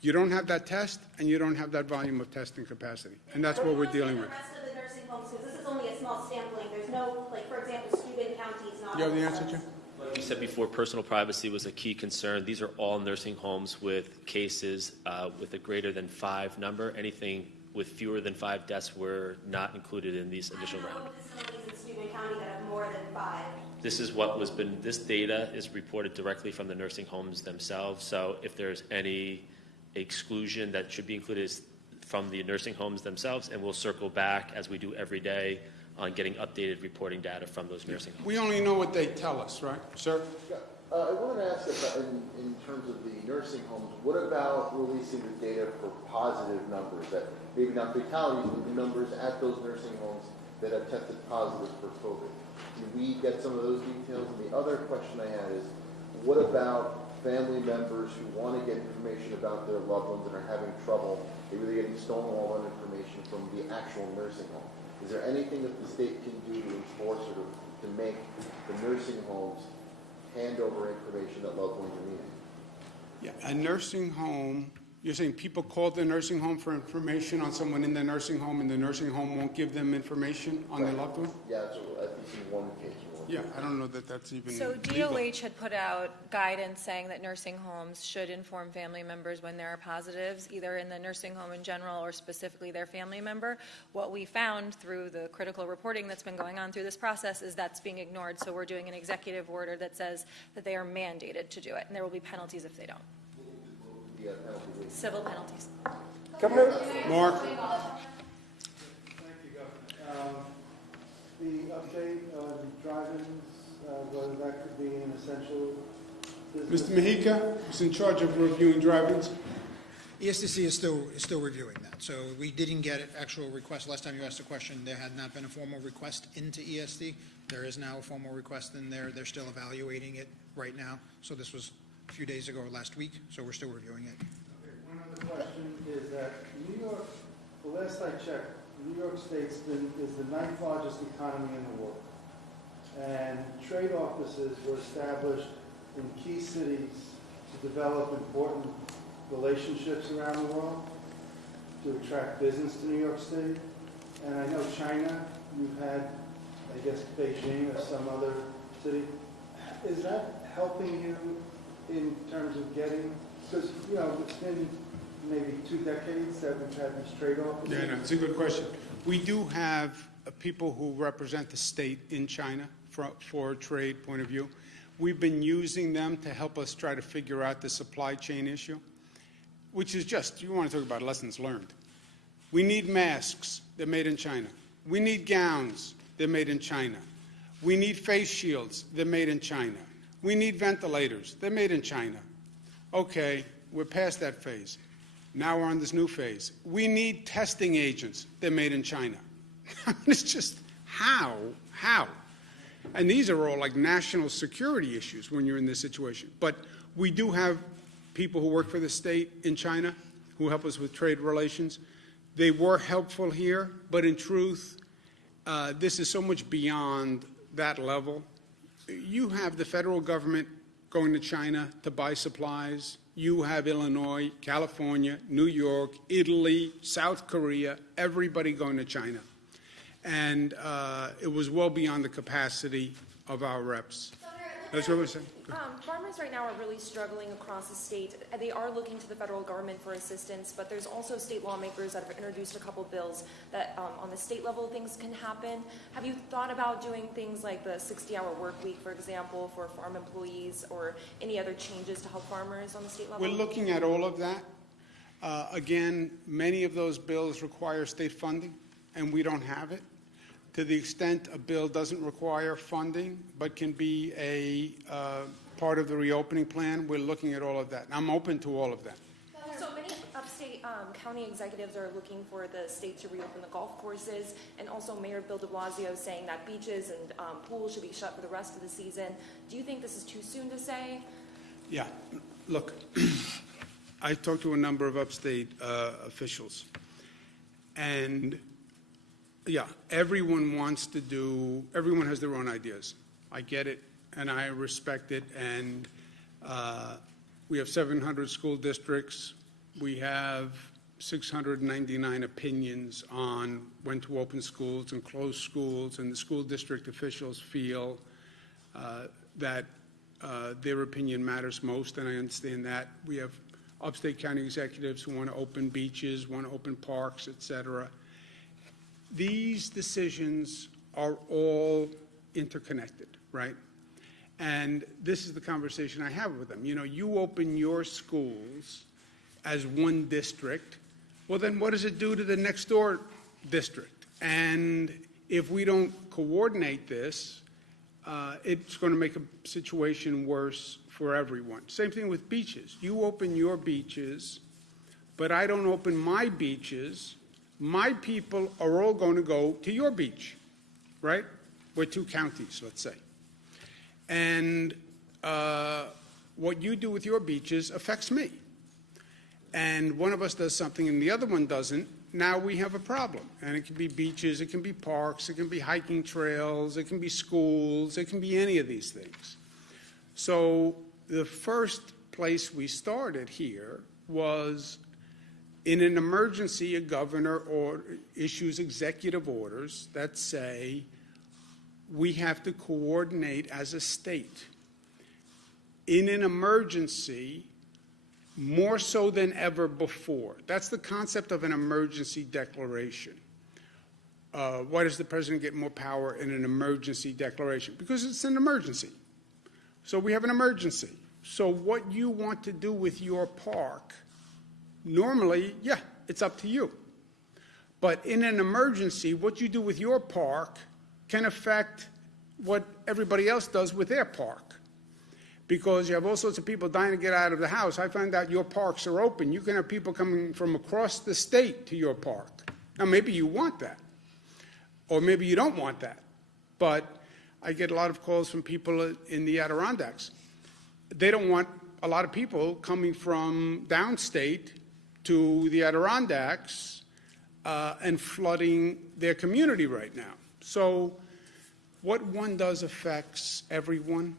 You don't have that test, and you don't have that volume of testing capacity, and that's what we're dealing with. The rest of the nursing homes, because this is only a small sampling, there's no, like, for example, Steuben County is not. You have the answer, Jim? Like you said before, personal privacy was a key concern. These are all nursing homes with cases with a greater than 5 number. Anything with fewer than 5 deaths were not included in these initial round. I know facilities in Steuben County that have more than 5. This is this data is reported directly from the nursing homes themselves. So if there's any exclusion that should be included is from the nursing homes themselves, and we'll circle back as we do every day on getting updated reporting data from those nursing homes. We only know what they tell us, right, sir? Yeah. I wanted to ask about, in terms of the nursing homes, what about releasing the data for positive numbers, that maybe not fatalities, but the numbers at those nursing homes that have tested positive for COVID? Do we get some of those details? And the other question I had is, what about family members who want to get information about their loved ones and are having trouble, maybe they're getting stonewalled on information from the actual nursing home? Is there anything that the state can do to enforce or to make the nursing homes hand over information that loved ones are needing? Yeah, a nursing home, you're saying people call the nursing home for information on someone in the nursing home, and the nursing home won't give them information on their loved one? Yeah, so at least in one case. Yeah, I don't know that that's even So legal. DOH had put out guidance saying that nursing homes should inform family members when there are positives, either in the nursing home in general or specifically their family member. What we found through the critical reporting that's been going on through this process is that's being ignored. So we're doing an executive order that says that they are mandated to do it, and there will be penalties if they don't. Civil penalties. Governor? Mark? Thank you, Governor. The update on drive-ins, whether that could be an essential business. Mr. Mahika is in charge of reviewing drive-ins. ESDC is still reviewing that. So we didn't get an actual request. Last time you asked the question, there had not been a formal request into ESD. There is now a formal request in there. They're still evaluating it right now. So this was a few days ago or last week, so we're still reviewing it. Okay, one other question is that New York, the last I checked, New York State is the 9th largest economy in the world. And trade offices were established in key cities to develop important relationships around the world, to attract business to New York State. And I know China, you've had, I guess, Beijing or some other city. is that helping you in terms of getting, because, it's been maybe 2 decades that we've had these trade offices? Yeah, no, it's a good question. We do have people who represent the state in China for a trade point of view. We've been using them to help us try to figure out the supply chain issue, which is just, you want to talk about lessons learned. We need masks, they're made in China. We need gowns, they're made in China. We need face shields, they're made in China. We need ventilators, they're made in China. Okay, we're past that phase. Now we're on this new phase. We need testing agents, they're made in China. It's just, how? And these are all like national security issues when you're in this situation. But we do have people who work for the state in China who help us with trade relations. They were helpful here, but in truth, this is so much beyond that level. You have the federal government going to China to buy supplies. You have Illinois, California, New York, Italy, South Korea, everybody going to China. And it was well beyond the capacity of our reps. That's what we're saying. Farmers right now are really struggling across the state. They are looking to the federal government for assistance, but there's also state lawmakers that have introduced a couple bills that on the state level things can happen. Have you thought about doing things like the 60-hour work week, for example, for farm employees, or any other changes to help farmers on the state level? We're looking at all of that. Again, many of those bills require state funding, and we don't have it. To the extent a bill doesn't require funding but can be a part of the reopening plan, we're looking at all of that. And I'm open to all of that. So many upstate county executives are looking for the state to reopen the golf courses, and also Mayor Bill de Blasio saying that beaches and pools should be shut for the rest of the season. Do you think this is too soon to say? Yeah. Look, I talked to a number of upstate officials, and yeah, everyone has their own ideas. I get it, and I respect it, and we have 700 school districts. We have 699 opinions on when to open schools and close schools, and the school district officials feel that their opinion matters most, and I understand that. We have upstate county executives who want to open beaches, want to open parks, et cetera. These decisions are all interconnected, right? And this is the conversation I have with them. You open your schools as one district, well, then what does it do to the next door district? And if we don't coordinate this, it's going to make a situation worse for everyone. Same thing with beaches. You open your beaches, but I don't open my beaches. My people are all going to go to your beach, right? We're 2 counties, let's say. And what you do with your beaches affects me. And one of us does something and the other one doesn't. Now we have a problem. And it can be beaches, it can be parks, it can be hiking trails, it can be schools, it can be any of these things. So the first place we started here was, in an emergency, a governor issues executive orders that say we have to coordinate as a state. In an emergency, more so than ever before. That's the concept of an emergency declaration. Why does the president get more power in an emergency declaration? Because it's an emergency. So we have an emergency. So what you want to do with your park, normally, yeah, it's up to you. But in an emergency, what you do with your park can affect what everybody else does with their park. Because you have all sorts of people dying to get out of the house. I found out your parks are open. You can have people coming from across the state to your park. Now, maybe you want that. Or maybe you don't want that. But I get a lot of calls from people in the Adirondacks. They don't want a lot of people coming from downstate to the Adirondacks and flooding their community right now. So what one does affects everyone.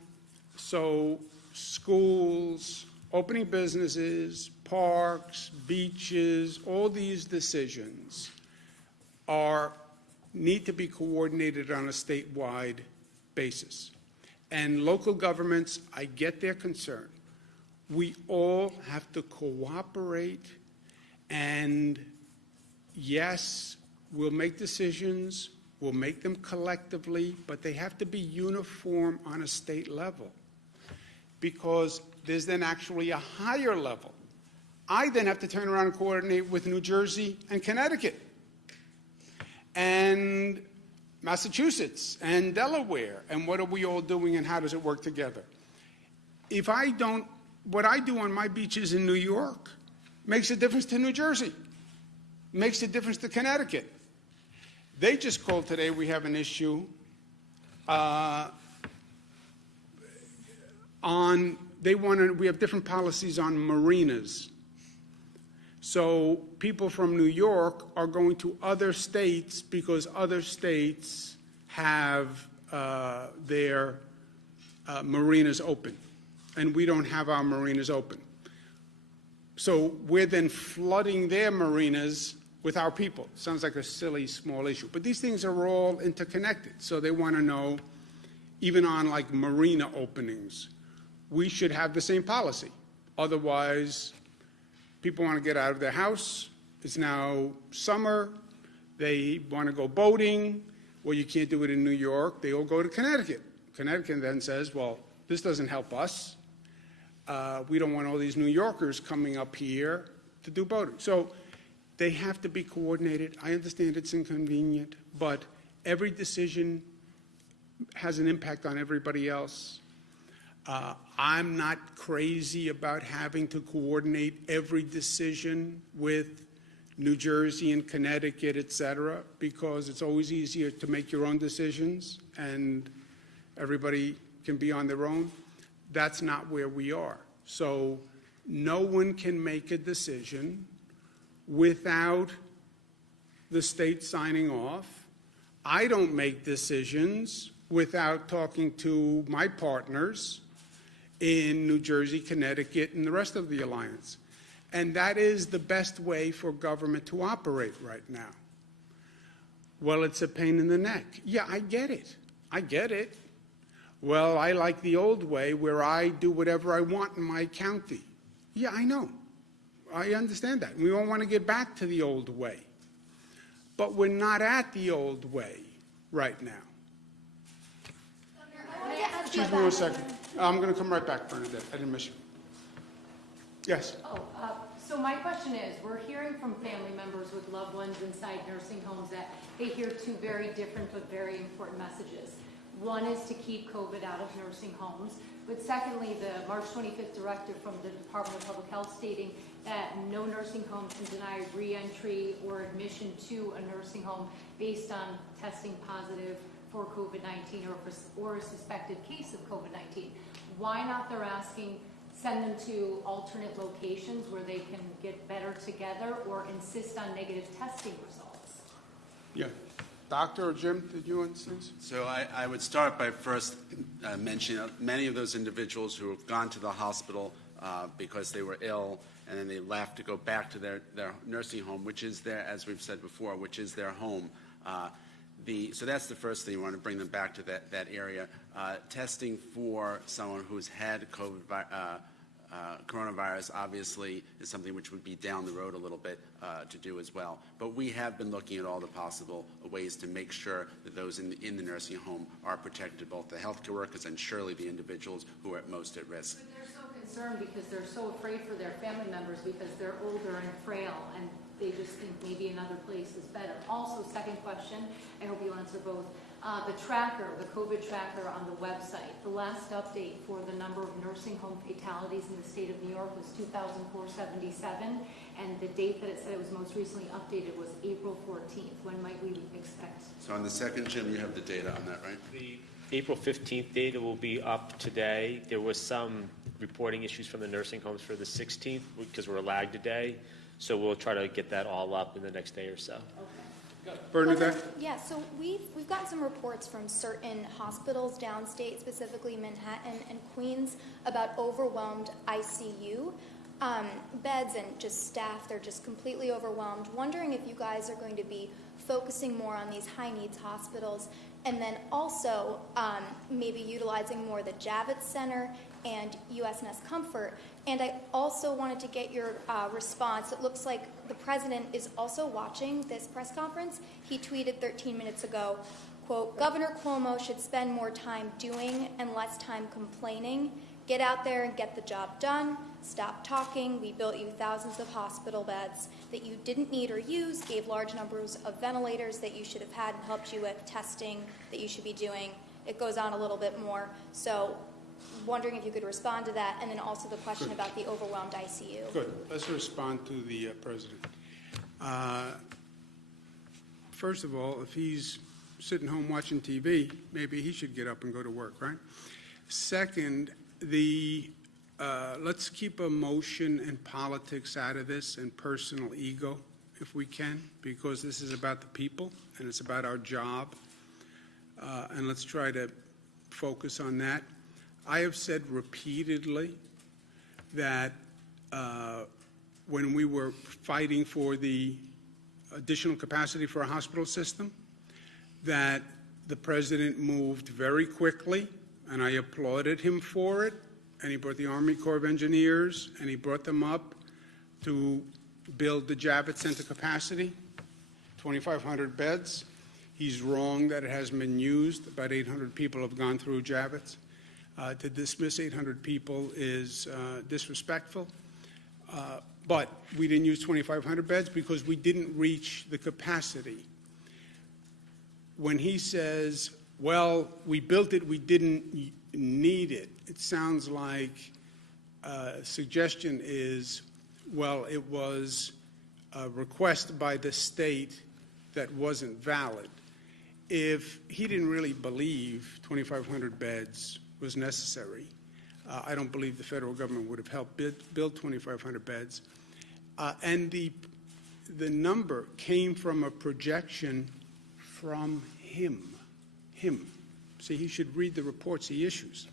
So schools, opening businesses, parks, beaches, all these decisions need to be coordinated on a statewide basis. And local governments, I get their concern. We all have to cooperate, and yes, we'll make decisions, we'll make them collectively, but they have to be uniform on a state level, because there's then actually a higher level. I then have to turn around and coordinate with New Jersey and Connecticut and Massachusetts and Delaware, and what are we all doing and how does it work together? If I don't, what I do on my beaches in New York makes a difference to New Jersey, makes a difference to Connecticut. They just called today, we have an issue we have different policies on marinas. So people from New York are going to other states because other states have their marinas open, and we don't have our marinas open. So we're then flooding their marinas with our people. Sounds like a silly, small issue. But these things are all interconnected. So they want to know, even on like marina openings, we should have the same policy. Otherwise, people want to get out of their house. It's now summer. They want to go boating. Well, you can't do it in New York. They all go to Connecticut. Connecticut then says, well, this doesn't help us. We don't want all these New Yorkers coming up here to do boating. So they have to be coordinated. I understand it's inconvenient, but every decision has an impact on everybody else. I'm not crazy about having to coordinate every decision with New Jersey and Connecticut, et cetera, because it's always easier to make your own decisions and everybody can be on their own. That's not where we are. So no one can make a decision without the state signing off. I don't make decisions without talking to my partners in New Jersey, Connecticut, and the rest of the alliance. And that is the best way for government to operate right now. Well, it's a pain in the neck. Yeah, I get it. I get it. Well, I like the old way where I do whatever I want in my county. Yeah, I know. I understand that. We all want to get back to the old way. But we're not at the old way right now. Excuse me 1 second. I'm going to come right back, Bernadette. I didn't miss you. Yes? So my question is, we're hearing from family members with loved ones inside nursing homes that they hear two very different but very important messages. One is to keep COVID out of nursing homes, but secondly, the March 25th directive from the Department of Public Health stating that no nursing home can deny re-entry or admission to a nursing home based on testing positive for COVID-19 or a suspected case of COVID-19. Why not, they're asking, send them to alternate locations where they can get better together or insist on negative testing results? Yeah. Doctor or Jim, did you understand? So I would start by first mentioning many of those individuals who have gone to the hospital because they were ill and then they left to go back to their nursing home, which is their, as we've said before, which is their home. So that's the first thing. You want to bring them back to that area. Testing for someone who's had coronavirus obviously is something which would be down the road a little bit to do as well. But we have been looking at all the possible ways to make sure that those in the nursing home are protected, both the healthcare workers and surely the individuals who are at most at risk. But they're so concerned because they're so afraid for their family members because they're older and frail and they just think maybe another place is better. Also, second question, I hope you'll answer both. The tracker, the COVID tracker on the website, the last update for the number of nursing home fatalities in the state of New York was 2,477, and the date that it said it was most recently updated was April 14th. When might we expect? So on the second, Jim, you have the data on that, right? The April 15th data will be up today. There was some reporting issues from the nursing homes for the 16th because we're lagged today. So we'll try to get that all up in the next day or so. Okay. Bernadette? Yeah, so we've gotten some reports from certain hospitals downstate, specifically Manhattan and Queens, about overwhelmed ICU beds and just staff. They're just completely overwhelmed. Wondering if you guys are going to be focusing more on these high needs hospitals And then also maybe utilizing more the Javits Center and USNS Comfort. And I also wanted to get your response. It looks like the president is also watching this press conference. He tweeted 13 minutes ago, quote, "Governor Cuomo should spend more time doing and less time complaining. Get out there and get the job done. Stop talking. We built you thousands of hospital beds that you didn't need or use, gave large numbers of ventilators that you should have had and helped you with testing that you should be doing." It goes on a little bit more. So wondering if you could respond to that, and then also the question about the overwhelmed ICU. Good. Let's respond to the president. First of all, if he's sitting home watching TV, maybe he should get up and go to work, right? Second, let's keep emotion and politics out of this and personal ego if we can, because this is about the people and it's about our job. And let's try to focus on that. I have said repeatedly that when we were fighting for the additional capacity for our hospital system, that the president moved very quickly, and I applauded him for it, and he brought the Army Corps of Engineers, and he brought them up to build the Javits Center capacity, 2,500 beds. He's wrong that it hasn't been used. About 800 people have gone through Javits. To dismiss 800 people is disrespectful. But we didn't use 2,500 beds because we didn't reach the capacity. When he says, well, we built it, we didn't need it, it sounds like suggestion is, well, it was a request by the state that wasn't valid. If he didn't really believe 2,500 beds was necessary, I don't believe the federal government would have helped build 2,500 beds. And the number came from a projection from him. See, he should read the reports he issues.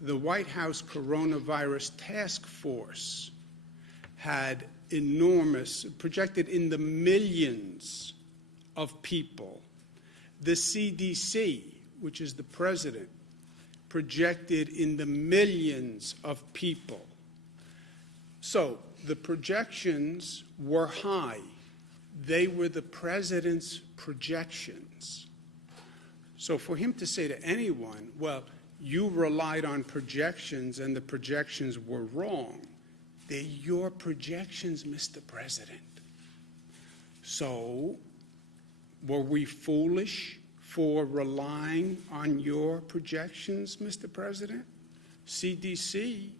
The White House Coronavirus Task Force had enormous, projected in the millions of people. The CDC, which is the president, projected in the millions of people. So the projections were high. They were the president's projections. So for him to say to anyone, well, you relied on projections and the projections were wrong, they're your projections, Mr. President. So were we foolish for relying on your projections, Mr. President? CDC,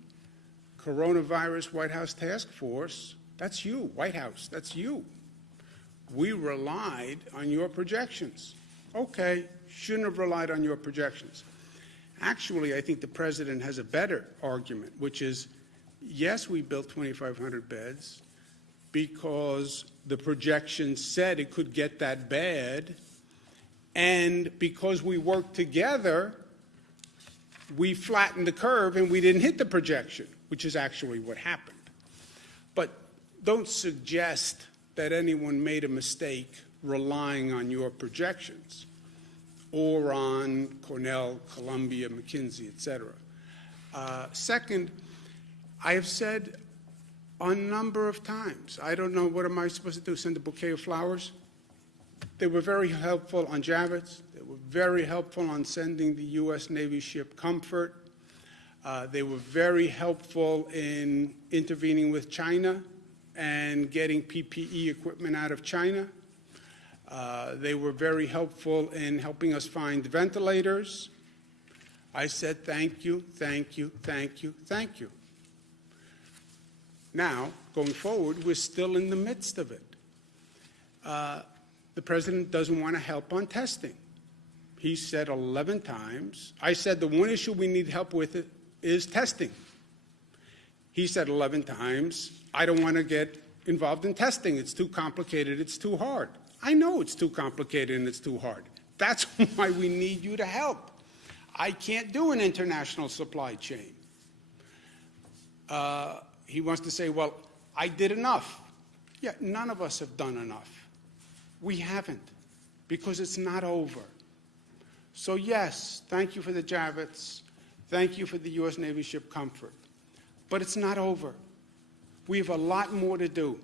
Coronavirus White House Task Force, that's you, White House, that's you. We relied on your projections. Okay, shouldn't have relied on your projections. Actually, I think the president has a better argument, which is, yes, we built 2,500 beds because the projections said it could get that bad, and because we worked together, we flattened the curve and we didn't hit the projection, which is actually what happened. But don't suggest that anyone made a mistake relying on your projections or on Cornell, Columbia, McKinsey, et cetera. Second, I have said a number of times, I don't know, what am I supposed to do, send a bouquet of flowers? They were very helpful on Javits. They were very helpful on sending the U.S. Navy ship Comfort. They were very helpful in intervening with China and getting PPE equipment out of China. They were very helpful in helping us find ventilators. I said thank you, thank you, thank you, thank you. Now, going forward, we're still in the midst of it. The president doesn't want to help on testing. He said 11 times. I said the one issue we need help with is testing. He said 11 times, I don't want to get involved in testing. It's too complicated. It's too hard. I know it's too complicated and it's too hard. That's why we need you to help. I can't do an international supply chain. He wants to say, well, I did enough. Yeah, none of us have done enough. We haven't, because it's not over. So yes, thank you for the Javits. Thank you for the U.S. Navy ship Comfort. But it's not over. We have a lot more to do.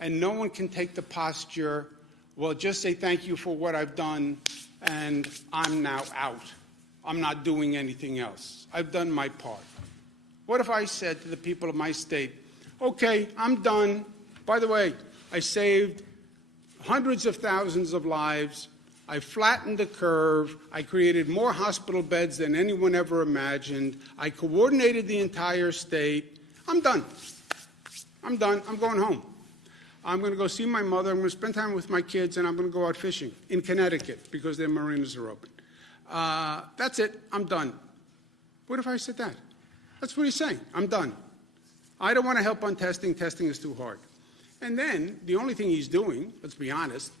And no one can take the posture, well, just say thank you for what I've done, and I'm now out. I'm not doing anything else. I've done my part. What if I said to the people of my state, okay, I'm done. By the way, I saved hundreds of thousands of lives. I flattened the curve. I created more hospital beds than anyone ever imagined. I coordinated the entire state. I'm done. I'm done. I'm going home. I'm going to go see my mother. I'm going to spend time with my kids, and I'm going to go out fishing in Connecticut because their marinas are open. That's it. I'm done. What if I said that? That's what he's saying. I'm done. I don't want to help on testing. Testing is too hard. And then the only thing he's doing, let's be honest,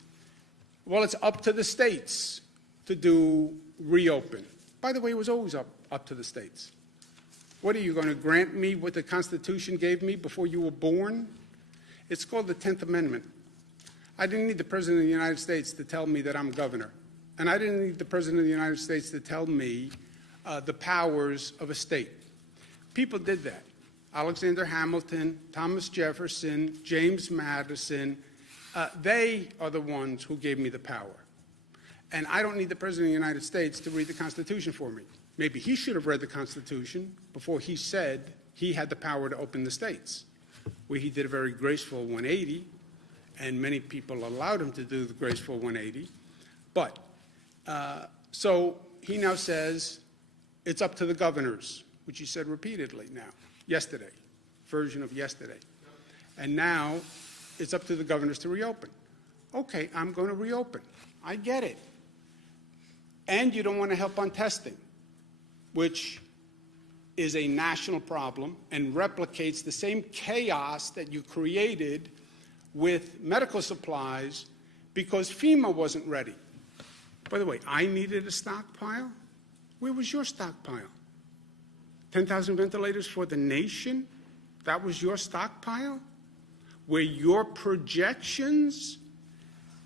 well, it's up to the states to do reopen. By the way, it was always up to the states. What are you going to grant me what the Constitution gave me before you were born? It's called the 10th Amendment. I didn't need the President of the United States to tell me that I'm governor. And I didn't need the President of the United States to tell me the powers of a state. People did that. Alexander Hamilton, Thomas Jefferson, James Madison, they are the ones who gave me the power. And I don't need the President of the United States to read the Constitution for me. Maybe he should have read the Constitution before he said he had the power to open the states, where he did a very graceful 180, and many people allowed him to do the graceful 180. But, so he now says it's up to the governors, which he said repeatedly now, yesterday, version of yesterday. And now it's up to the governors to reopen. Okay, I'm going to reopen. I get it. And you don't want to help on testing, which is a national problem and replicates the same chaos that you created with medical supplies because FEMA wasn't ready. By the way, I needed a stockpile. Where was your stockpile? 10,000 ventilators for the nation? That was your stockpile? Where your projections,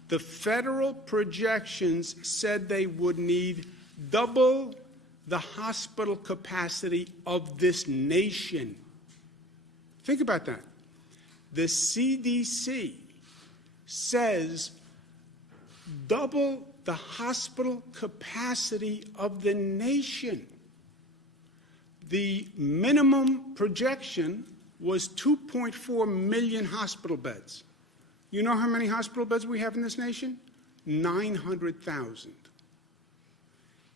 the federal projections said they would need double the hospital capacity of this nation. Think about that. The CDC says double the hospital capacity of the nation. The minimum projection was 2.4 million hospital beds. You know how many hospital beds we have in this nation? 900,000.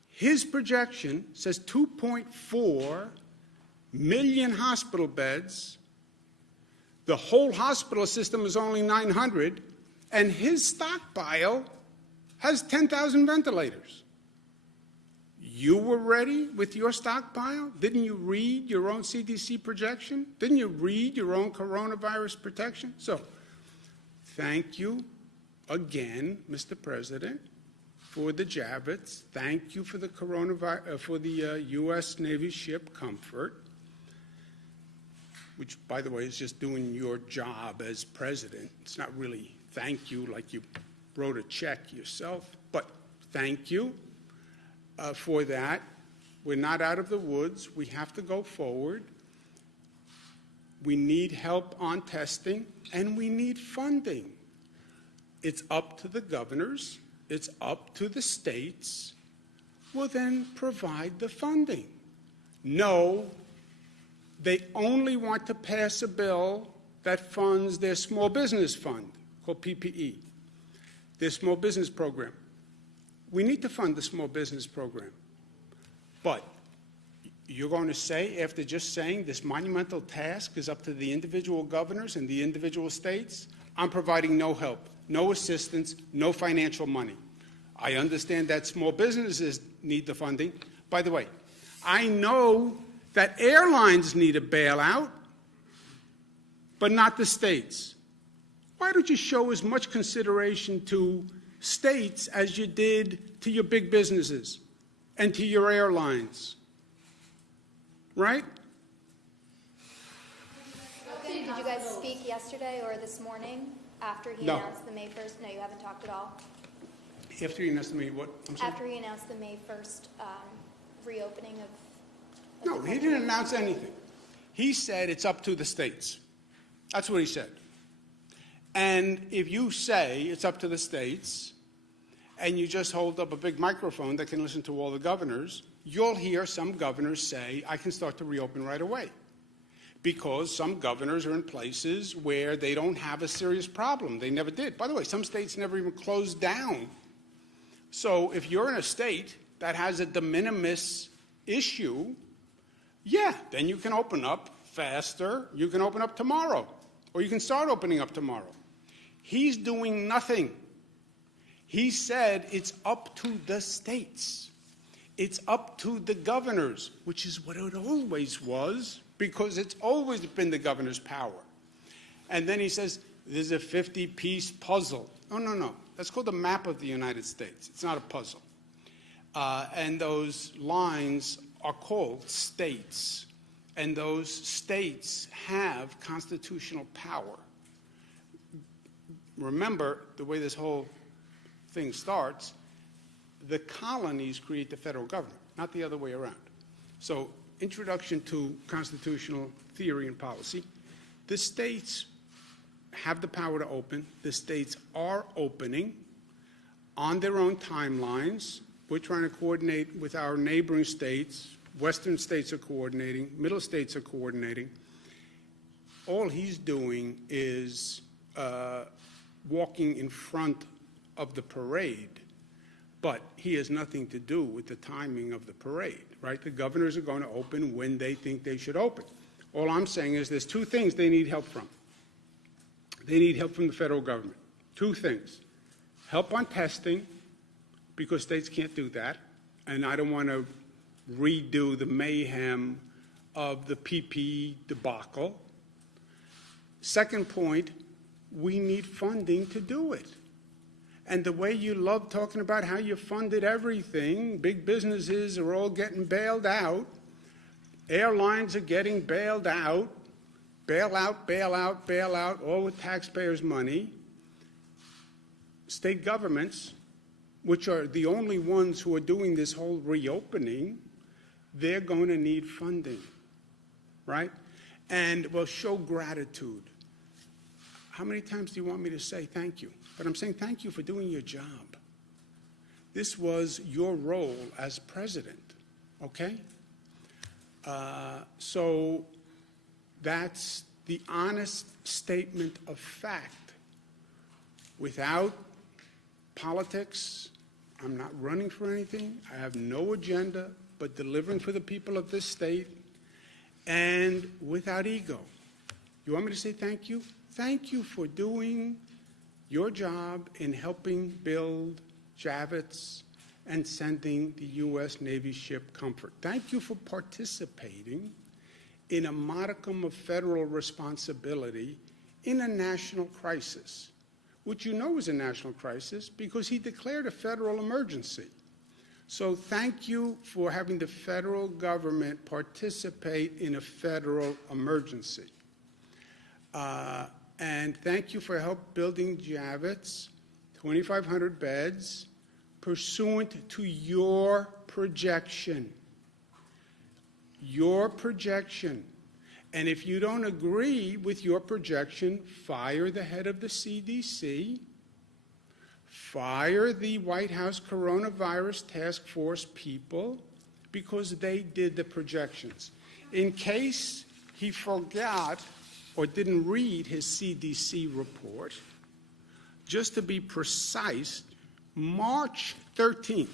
His projection says 2.4 million hospital beds. The whole hospital system is only 900, and his stockpile has 10,000 ventilators. You were ready with your stockpile? Didn't you read your own CDC projection? Didn't you read your own coronavirus protection? So, thank you again, Mr. President, for the Javits. Thank you for the U.S. Navy ship Comfort, which, by the way, is just doing your job as president. It's not really thank you like you wrote a check yourself, but thank you for that. We're not out of the woods. We have to go forward. We need help on testing, and we need funding. It's up to the governors. It's up to the states. Well, then provide the funding. No, they only want to pass a bill that funds their small business fund, called PPE, their small business program. We need to fund the small business program. But you're going to say, after just saying this monumental task is up to the individual governors and the individual states, I'm providing no help, no assistance, no financial money. I understand that small businesses need the funding. By the way, I know that airlines need a bailout, but not the states. Why don't you show as much consideration to states as you did to your big businesses and to your airlines? Right? Did you guys speak yesterday or this morning after he announced the May 1st? No, you haven't talked at all? After he announced the May, what? I'm sorry? After he announced the May 1st reopening of No, he didn't announce anything. He said it's up to the states. That's what he said. And if you say it's up to the states, and you just hold up a big microphone that can listen to all the governors, you'll hear some governors say, I can start to reopen right away. Because some governors are in places where they don't have a serious problem. They never did. By the way, some states never even closed down. So if you're in a state that has a de minimis issue, yeah, then you can open up faster. You can open up tomorrow. Or you can start opening up tomorrow. He's doing nothing. He said it's up to the states. It's up to the governors, which is what it always was, because it's always been the governor's power. And then he says, there's a 50-piece puzzle. No. That's called the map of the United States. It's not a puzzle. And those lines are called states. And those states have constitutional power. Remember, the way this whole thing starts, the colonies create the federal government, not the other way around. So, introduction to constitutional theory and policy. The states have the power to open. The states are opening on their own timelines. We're trying to coordinate with our neighboring states. Western states are coordinating. Middle states are coordinating. All he's doing is walking in front of the parade, but he has nothing to do with the timing of the parade, right? The governors are going to open when they think they should open. All I'm saying is there's two things they need help from. They need help from the federal government. Two things. Help on testing, because states can't do that, and I don't want to redo the mayhem of the PPE debacle. Second point, we need funding to do it. And the way you love talking about how you funded everything, big businesses are all getting bailed out, airlines are getting bailed out, bail out, all with taxpayers' money. State governments, which are the only ones who are doing this whole reopening, they're going to need funding, right? And will show gratitude. How many times do you want me to say thank you? But I'm saying thank you for doing your job. This was your role as president, okay? So that's the honest statement of fact. Without politics, I'm not running for anything. I have no agenda but delivering for the people of this state, and without ego. You want me to say thank you? Thank you for doing your job in helping build Javits and sending the U.S. Navy ship Comfort. Thank you for participating in a modicum of federal responsibility in a national crisis, which you know is a national crisis because he declared a federal emergency. So thank you for having the federal government participate in a federal emergency. And thank you for help building Javits, 2,500 beds, pursuant to your projection. Your projection. And if you don't agree with your projection, fire the head of the CDC, fire the White House coronavirus task force people, because they did the projections. In case he forgot or didn't read his CDC report, just to be precise, March 13th,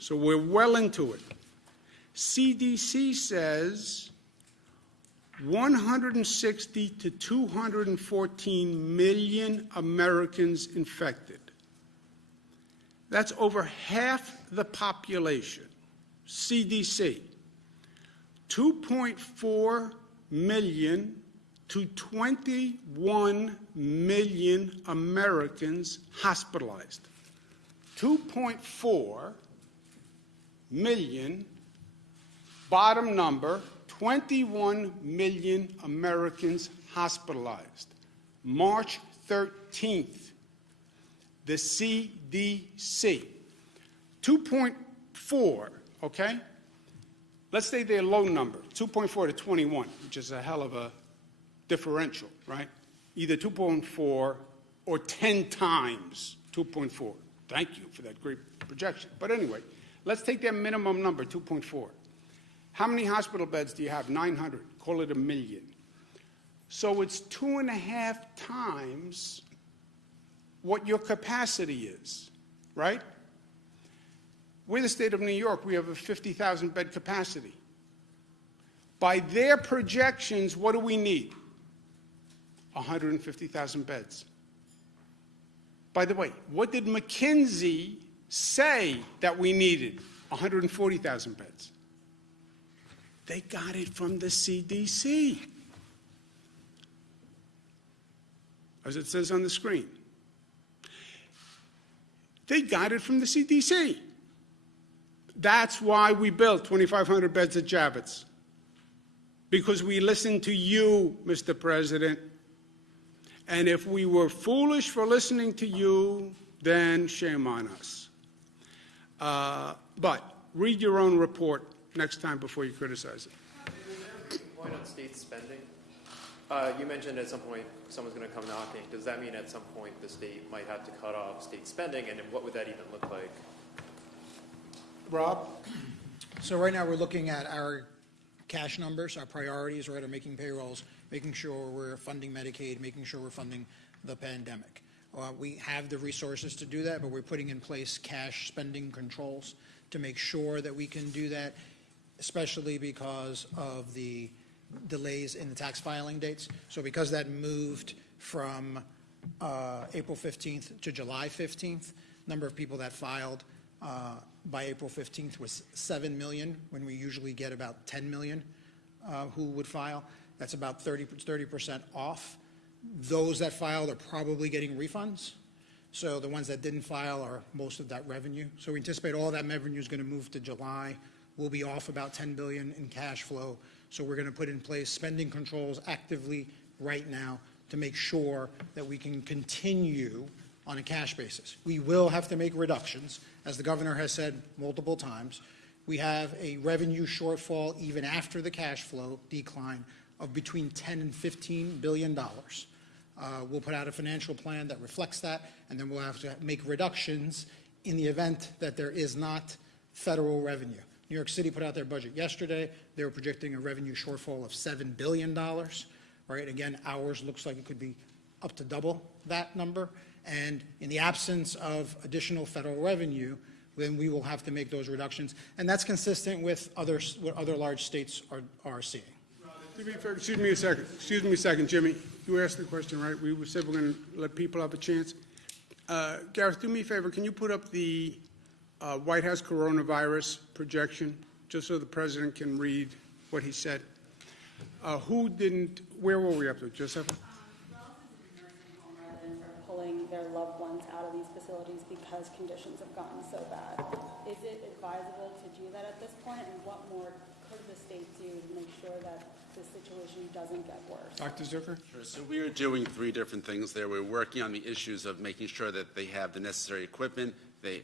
so we're well into it, CDC says 160 to 214 million Americans infected. That's over half the population. CDC. 2.4 million to 21 million Americans hospitalized. 2.4 million, bottom number, 21 million Americans hospitalized. March 13th. The CDC. 2.4, okay? Let's say their low number, 2.4 to 21, which is a hell of a differential, right? Either 2.4 or 10 times 2.4. Thank you for that great projection. But anyway, let's take their minimum number, 2.4. How many hospital beds do you have? 900. Call it 1 million. So it's 2.5 times what your capacity is, right? We're the state of New York. We have a 50,000 bed capacity. By their projections, what do we need? 150,000 beds. By the way, what did McKinsey say that we needed? 140,000 beds. They got it from the CDC. As it says on the screen. They got it from the CDC. That's why we built 2,500 beds at Javits. Because we listened to you, Mr. President. And if we were foolish for listening to you, then shame on us. But read your own report next time before you criticize it. Is there a point on state spending? You mentioned at some point someone's going to come knocking. Does that mean at some point the state might have to cut off state spending, and what would that even look like? Rob? So right now we're looking at our cash numbers, our priorities, right, are making payrolls, making sure we're funding Medicaid, making sure we're funding the pandemic. We have the resources to do that, but we're putting in place cash spending controls to make sure that we can do that, especially because of the delays in the tax filing dates. So because that moved from April 15th to July 15th, number of people that filed by April 15th was 7 million, when we usually get about 10 million who would file. That's about 30% off. Those that filed are probably getting refunds. So the ones that didn't file are most of that revenue. So we anticipate all that revenue is going to move to July. We'll be off about $10 billion in cash flow. So we're going to put in place spending controls actively right now to make sure that we can continue on a cash basis. We will have to make reductions, as the governor has said multiple times. We have a revenue shortfall even after the cash flow decline of between $10 and $15 billion. We'll put out a financial plan that reflects that, and then we'll have to make reductions in the event that there is not federal revenue. New York City put out their budget yesterday. They were projecting a revenue shortfall of $7 billion. Right? Again, ours looks like it could be up to double that number. And in the absence of additional federal revenue, then we will have to make those reductions. And that's consistent with what other large states are seeing. Excuse me a second, Jimmy. You asked the question, right? We said we're going to let people have a chance. Gareth, do me a favor. Can you put up the White House coronavirus projection, just so the president can read what he said? Where were we up to, Joseph? Pulling their loved ones out of these facilities because conditions have gotten so bad. Is it advisable to do that at this point, and what more could the state do to make sure that the situation doesn't get worse? Dr. Zucker? Sure. So we are doing 3 different things there. We're working on the issues of making sure that they have the necessary equipment,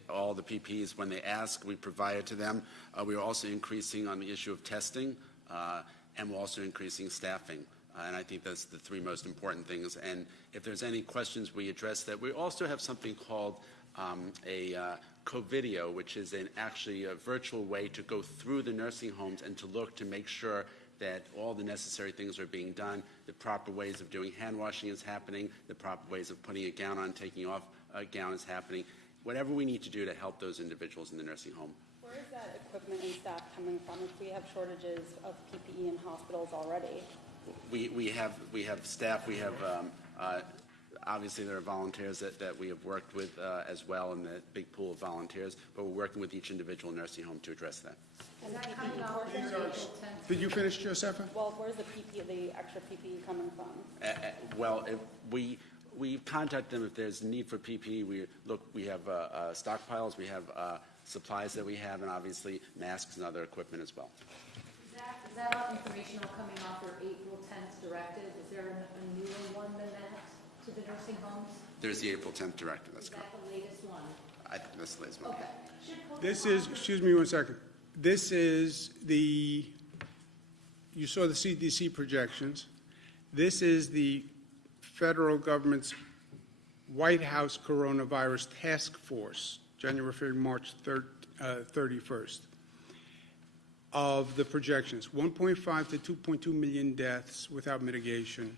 all the PPEs, when they ask, we provide it to them. We are also increasing on the issue of testing, and we're also increasing staffing. And I think that's the 3 most important things. And if there's any questions, we address that. We also have something called a co-video, which is actually a virtual way to go through the nursing homes and to look to make sure that all the necessary things are being done, the proper ways of doing hand washing is happening, the proper ways of putting a gown on, taking off a gown is happening, whatever we need to do to help those individuals in the nursing home. Where is that equipment and staff coming from if we have shortages of PPE in hospitals already? We have staff. We have obviously there are volunteers that we have worked with as well in the big pool of volunteers, but we're working with each individual nursing home to address that. Did you finish, Josepha? Well, where's the PPE, the extra PPE coming from? We contact them if there's a need for PPE. We have stockpiles, we have supplies that we have, and obviously masks and other equipment as well. Is that all informational coming off your April 10th directive? Is there a newer one than that? to the nursing homes? There's the April 10th directive, that's Is correct. that the latest one? I think that's the latest one. Okay. This is, excuse me one second. This is the, you saw the CDC projections. This is the federal government's White House Coronavirus Task Force, January, February, March 31st, of the projections. 1.5 to 2.2 million deaths without mitigation,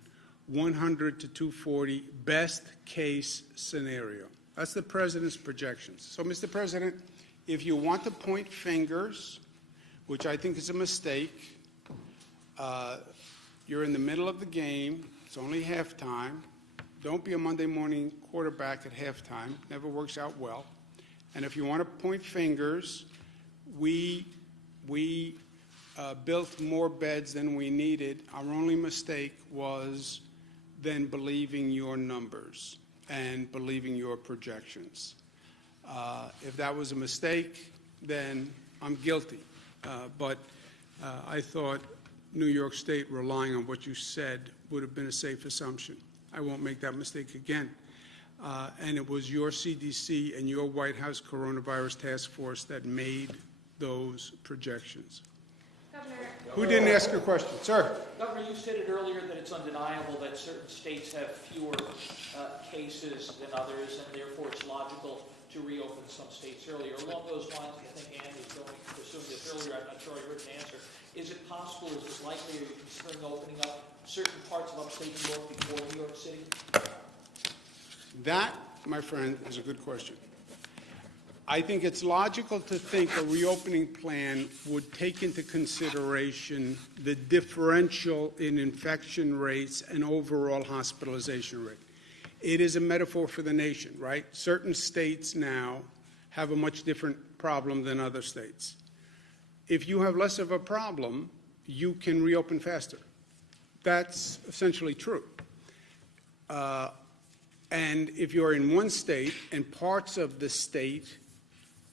100 to 240 best case scenario. That's the president's projections. So, Mr. President, if you want to point fingers, which I think is a mistake, you're in the middle of the game. It's only halftime. Don't be a Monday morning quarterback at halftime. Never works out well. And if you want to point fingers, we built more beds than we needed. Our only mistake was then believing your numbers and believing your projections. If that was a mistake, then I'm guilty. But I thought New York State relying on what you said would have been a safe assumption. I won't make that mistake again. And it was your CDC and your White House Coronavirus Task Force that made those projections. Governor. Who didn't ask a question? Sir. Governor, you stated earlier that it's undeniable that certain states have fewer cases than others, and therefore it's logical to reopen some states earlier. Along those lines, I think Ann was going to pursue this earlier. I'm not sure I heard an answer. Is it possible, is it likely, are you considering opening up certain parts of upstate New York before New York City? That, my friend, is a good question. I think it's logical to think a reopening plan would take into consideration the differential in infection rates and overall hospitalization rate. It is a metaphor for the nation, right? Certain states now have a much different problem than other states. If you have less of a problem, you can reopen faster. That's essentially true. And if you're in one state and parts of the state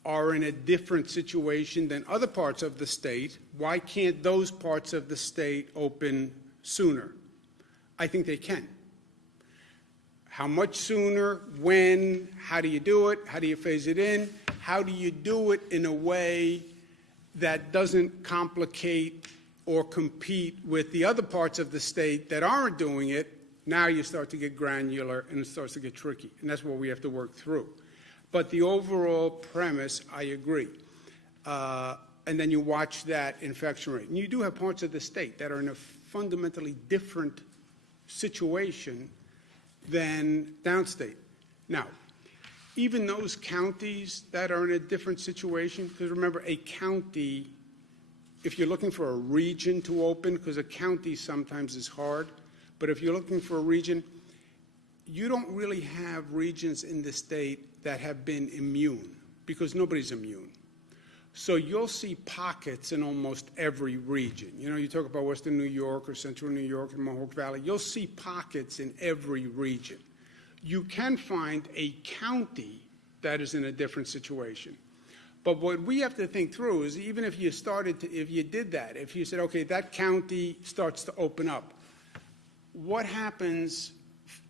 are in a different situation than other parts of the state, why can't those parts of the state open sooner? I think they can. How much sooner, when, how do you do it, how do you phase it in, how do you do it in a way that doesn't complicate or compete with the other parts of the state that aren't doing it? Now you start to get granular and it starts to get tricky, and that's what we have to work through. But the overall premise, I agree. And then you watch that infection rate. And you do have parts of the state that are in a fundamentally different situation than downstate. Now, even those counties that are in a different situation, because remember, a county, if you're looking for a region to open, because a county sometimes is hard, but if you're looking for a region, you don't really have regions in the state that have been immune, because nobody's immune. So you'll see pockets in almost every region. You know, you talk about Western New York or Central New York and Mohawk Valley, you'll see pockets in every region. You can find a county that is in a different situation. But what we have to think through is, even if you if you did that, if you said, okay, that county starts to open up, what happens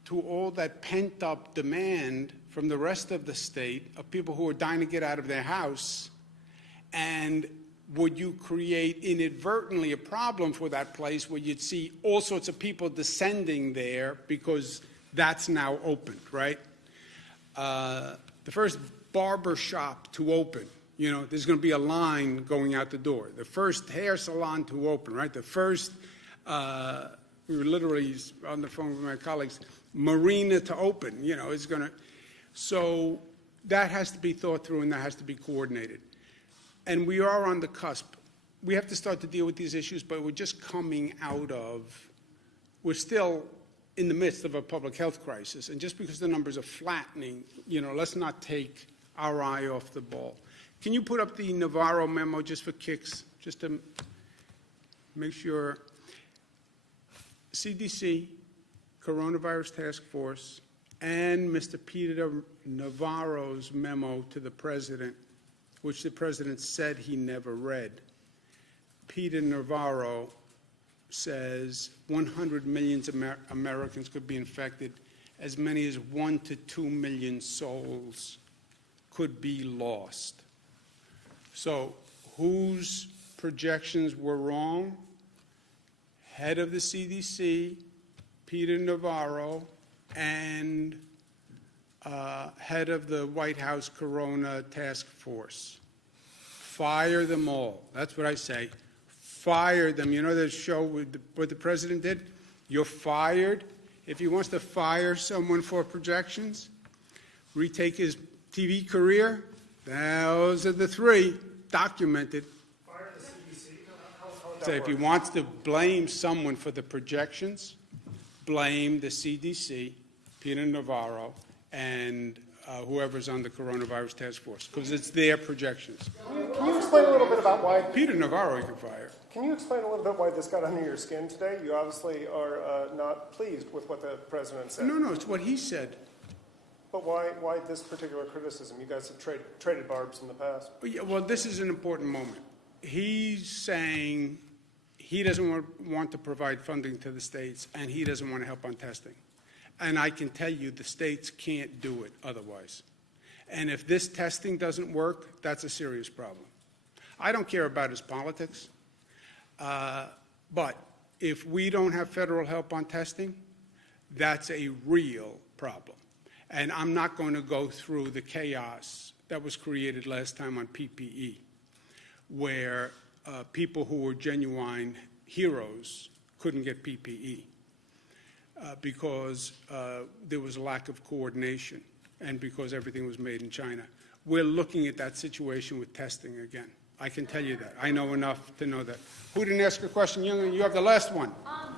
to all that pent-up demand from the rest of the state of people who are dying to get out of their house? And would you create inadvertently a problem for that place where you'd see all sorts of people descending there because that's now opened, right? The first barber shop to open, you know, there's going to be a line going out the door. The first hair salon to open, right? The first, we were literally on the phone with my colleagues, marina to open, you know, it's going to. So that has to be thought through and that has to be coordinated. And we are on the cusp. We have to start to deal with these issues, but we're just coming out of, we're still in the midst of a public health crisis. And just because the numbers are flattening, you know, let's not take our eye off the ball. Can you put up the Navarro memo just for kicks, just to make sure? CDC, Coronavirus Task Force, and Mr. Peter Navarro's memo to the president, which the president said he never read. Peter Navarro says 100 million Americans could be infected as many as 1 to 2 million souls could be lost. So whose projections were wrong? Head of the CDC, Peter Navarro, and head of the White House Corona Task Force. Fire them all. That's what I say. Fire them. You know the show with what the president did? You're fired. If he wants to fire someone for projections, retake his TV career, those are the three documented. Fire the CDC? How would that So if he work? wants to blame someone for the projections, blame the CDC, Peter Navarro, and whoever's on the coronavirus task force, because it's their projections. Can you explain a little bit about why? Peter Navarro you can fire. Can you explain a little bit why this got under your skin today? You obviously are not pleased with what the president said. No, it's what he said. But why this particular criticism? You guys have traded barbs in the past. Well, this is an important moment. He's saying he doesn't want to provide funding to the states, and he doesn't want to help on testing. And I can tell you the states can't do it otherwise. And if this testing doesn't work, that's a serious problem. I don't care about his politics, but if we don't have federal help on testing, that's a real problem. And I'm not going to go through the chaos that was created last time on PPE, where people who were genuine heroes couldn't get PPE because there was a lack of coordination and because everything was made in China. We're looking at that situation with testing again. I can tell you that. I know enough to know that. Who didn't ask a question? You have the last one.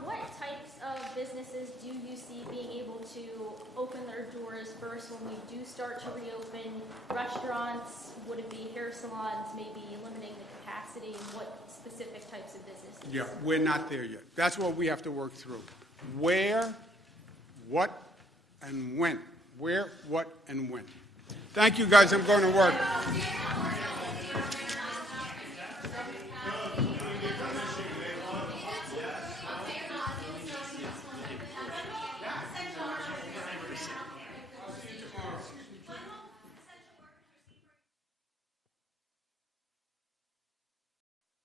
What types of businesses do you see being able to open their doors first when we do start to reopen? Restaurants, would it be hair salons, maybe limiting the capacity? What specific types of businesses? Yeah, we're not there yet. That's what we have to work through. Where, what, and when. Where, what, and when. Thank you, guys. I'm going to work.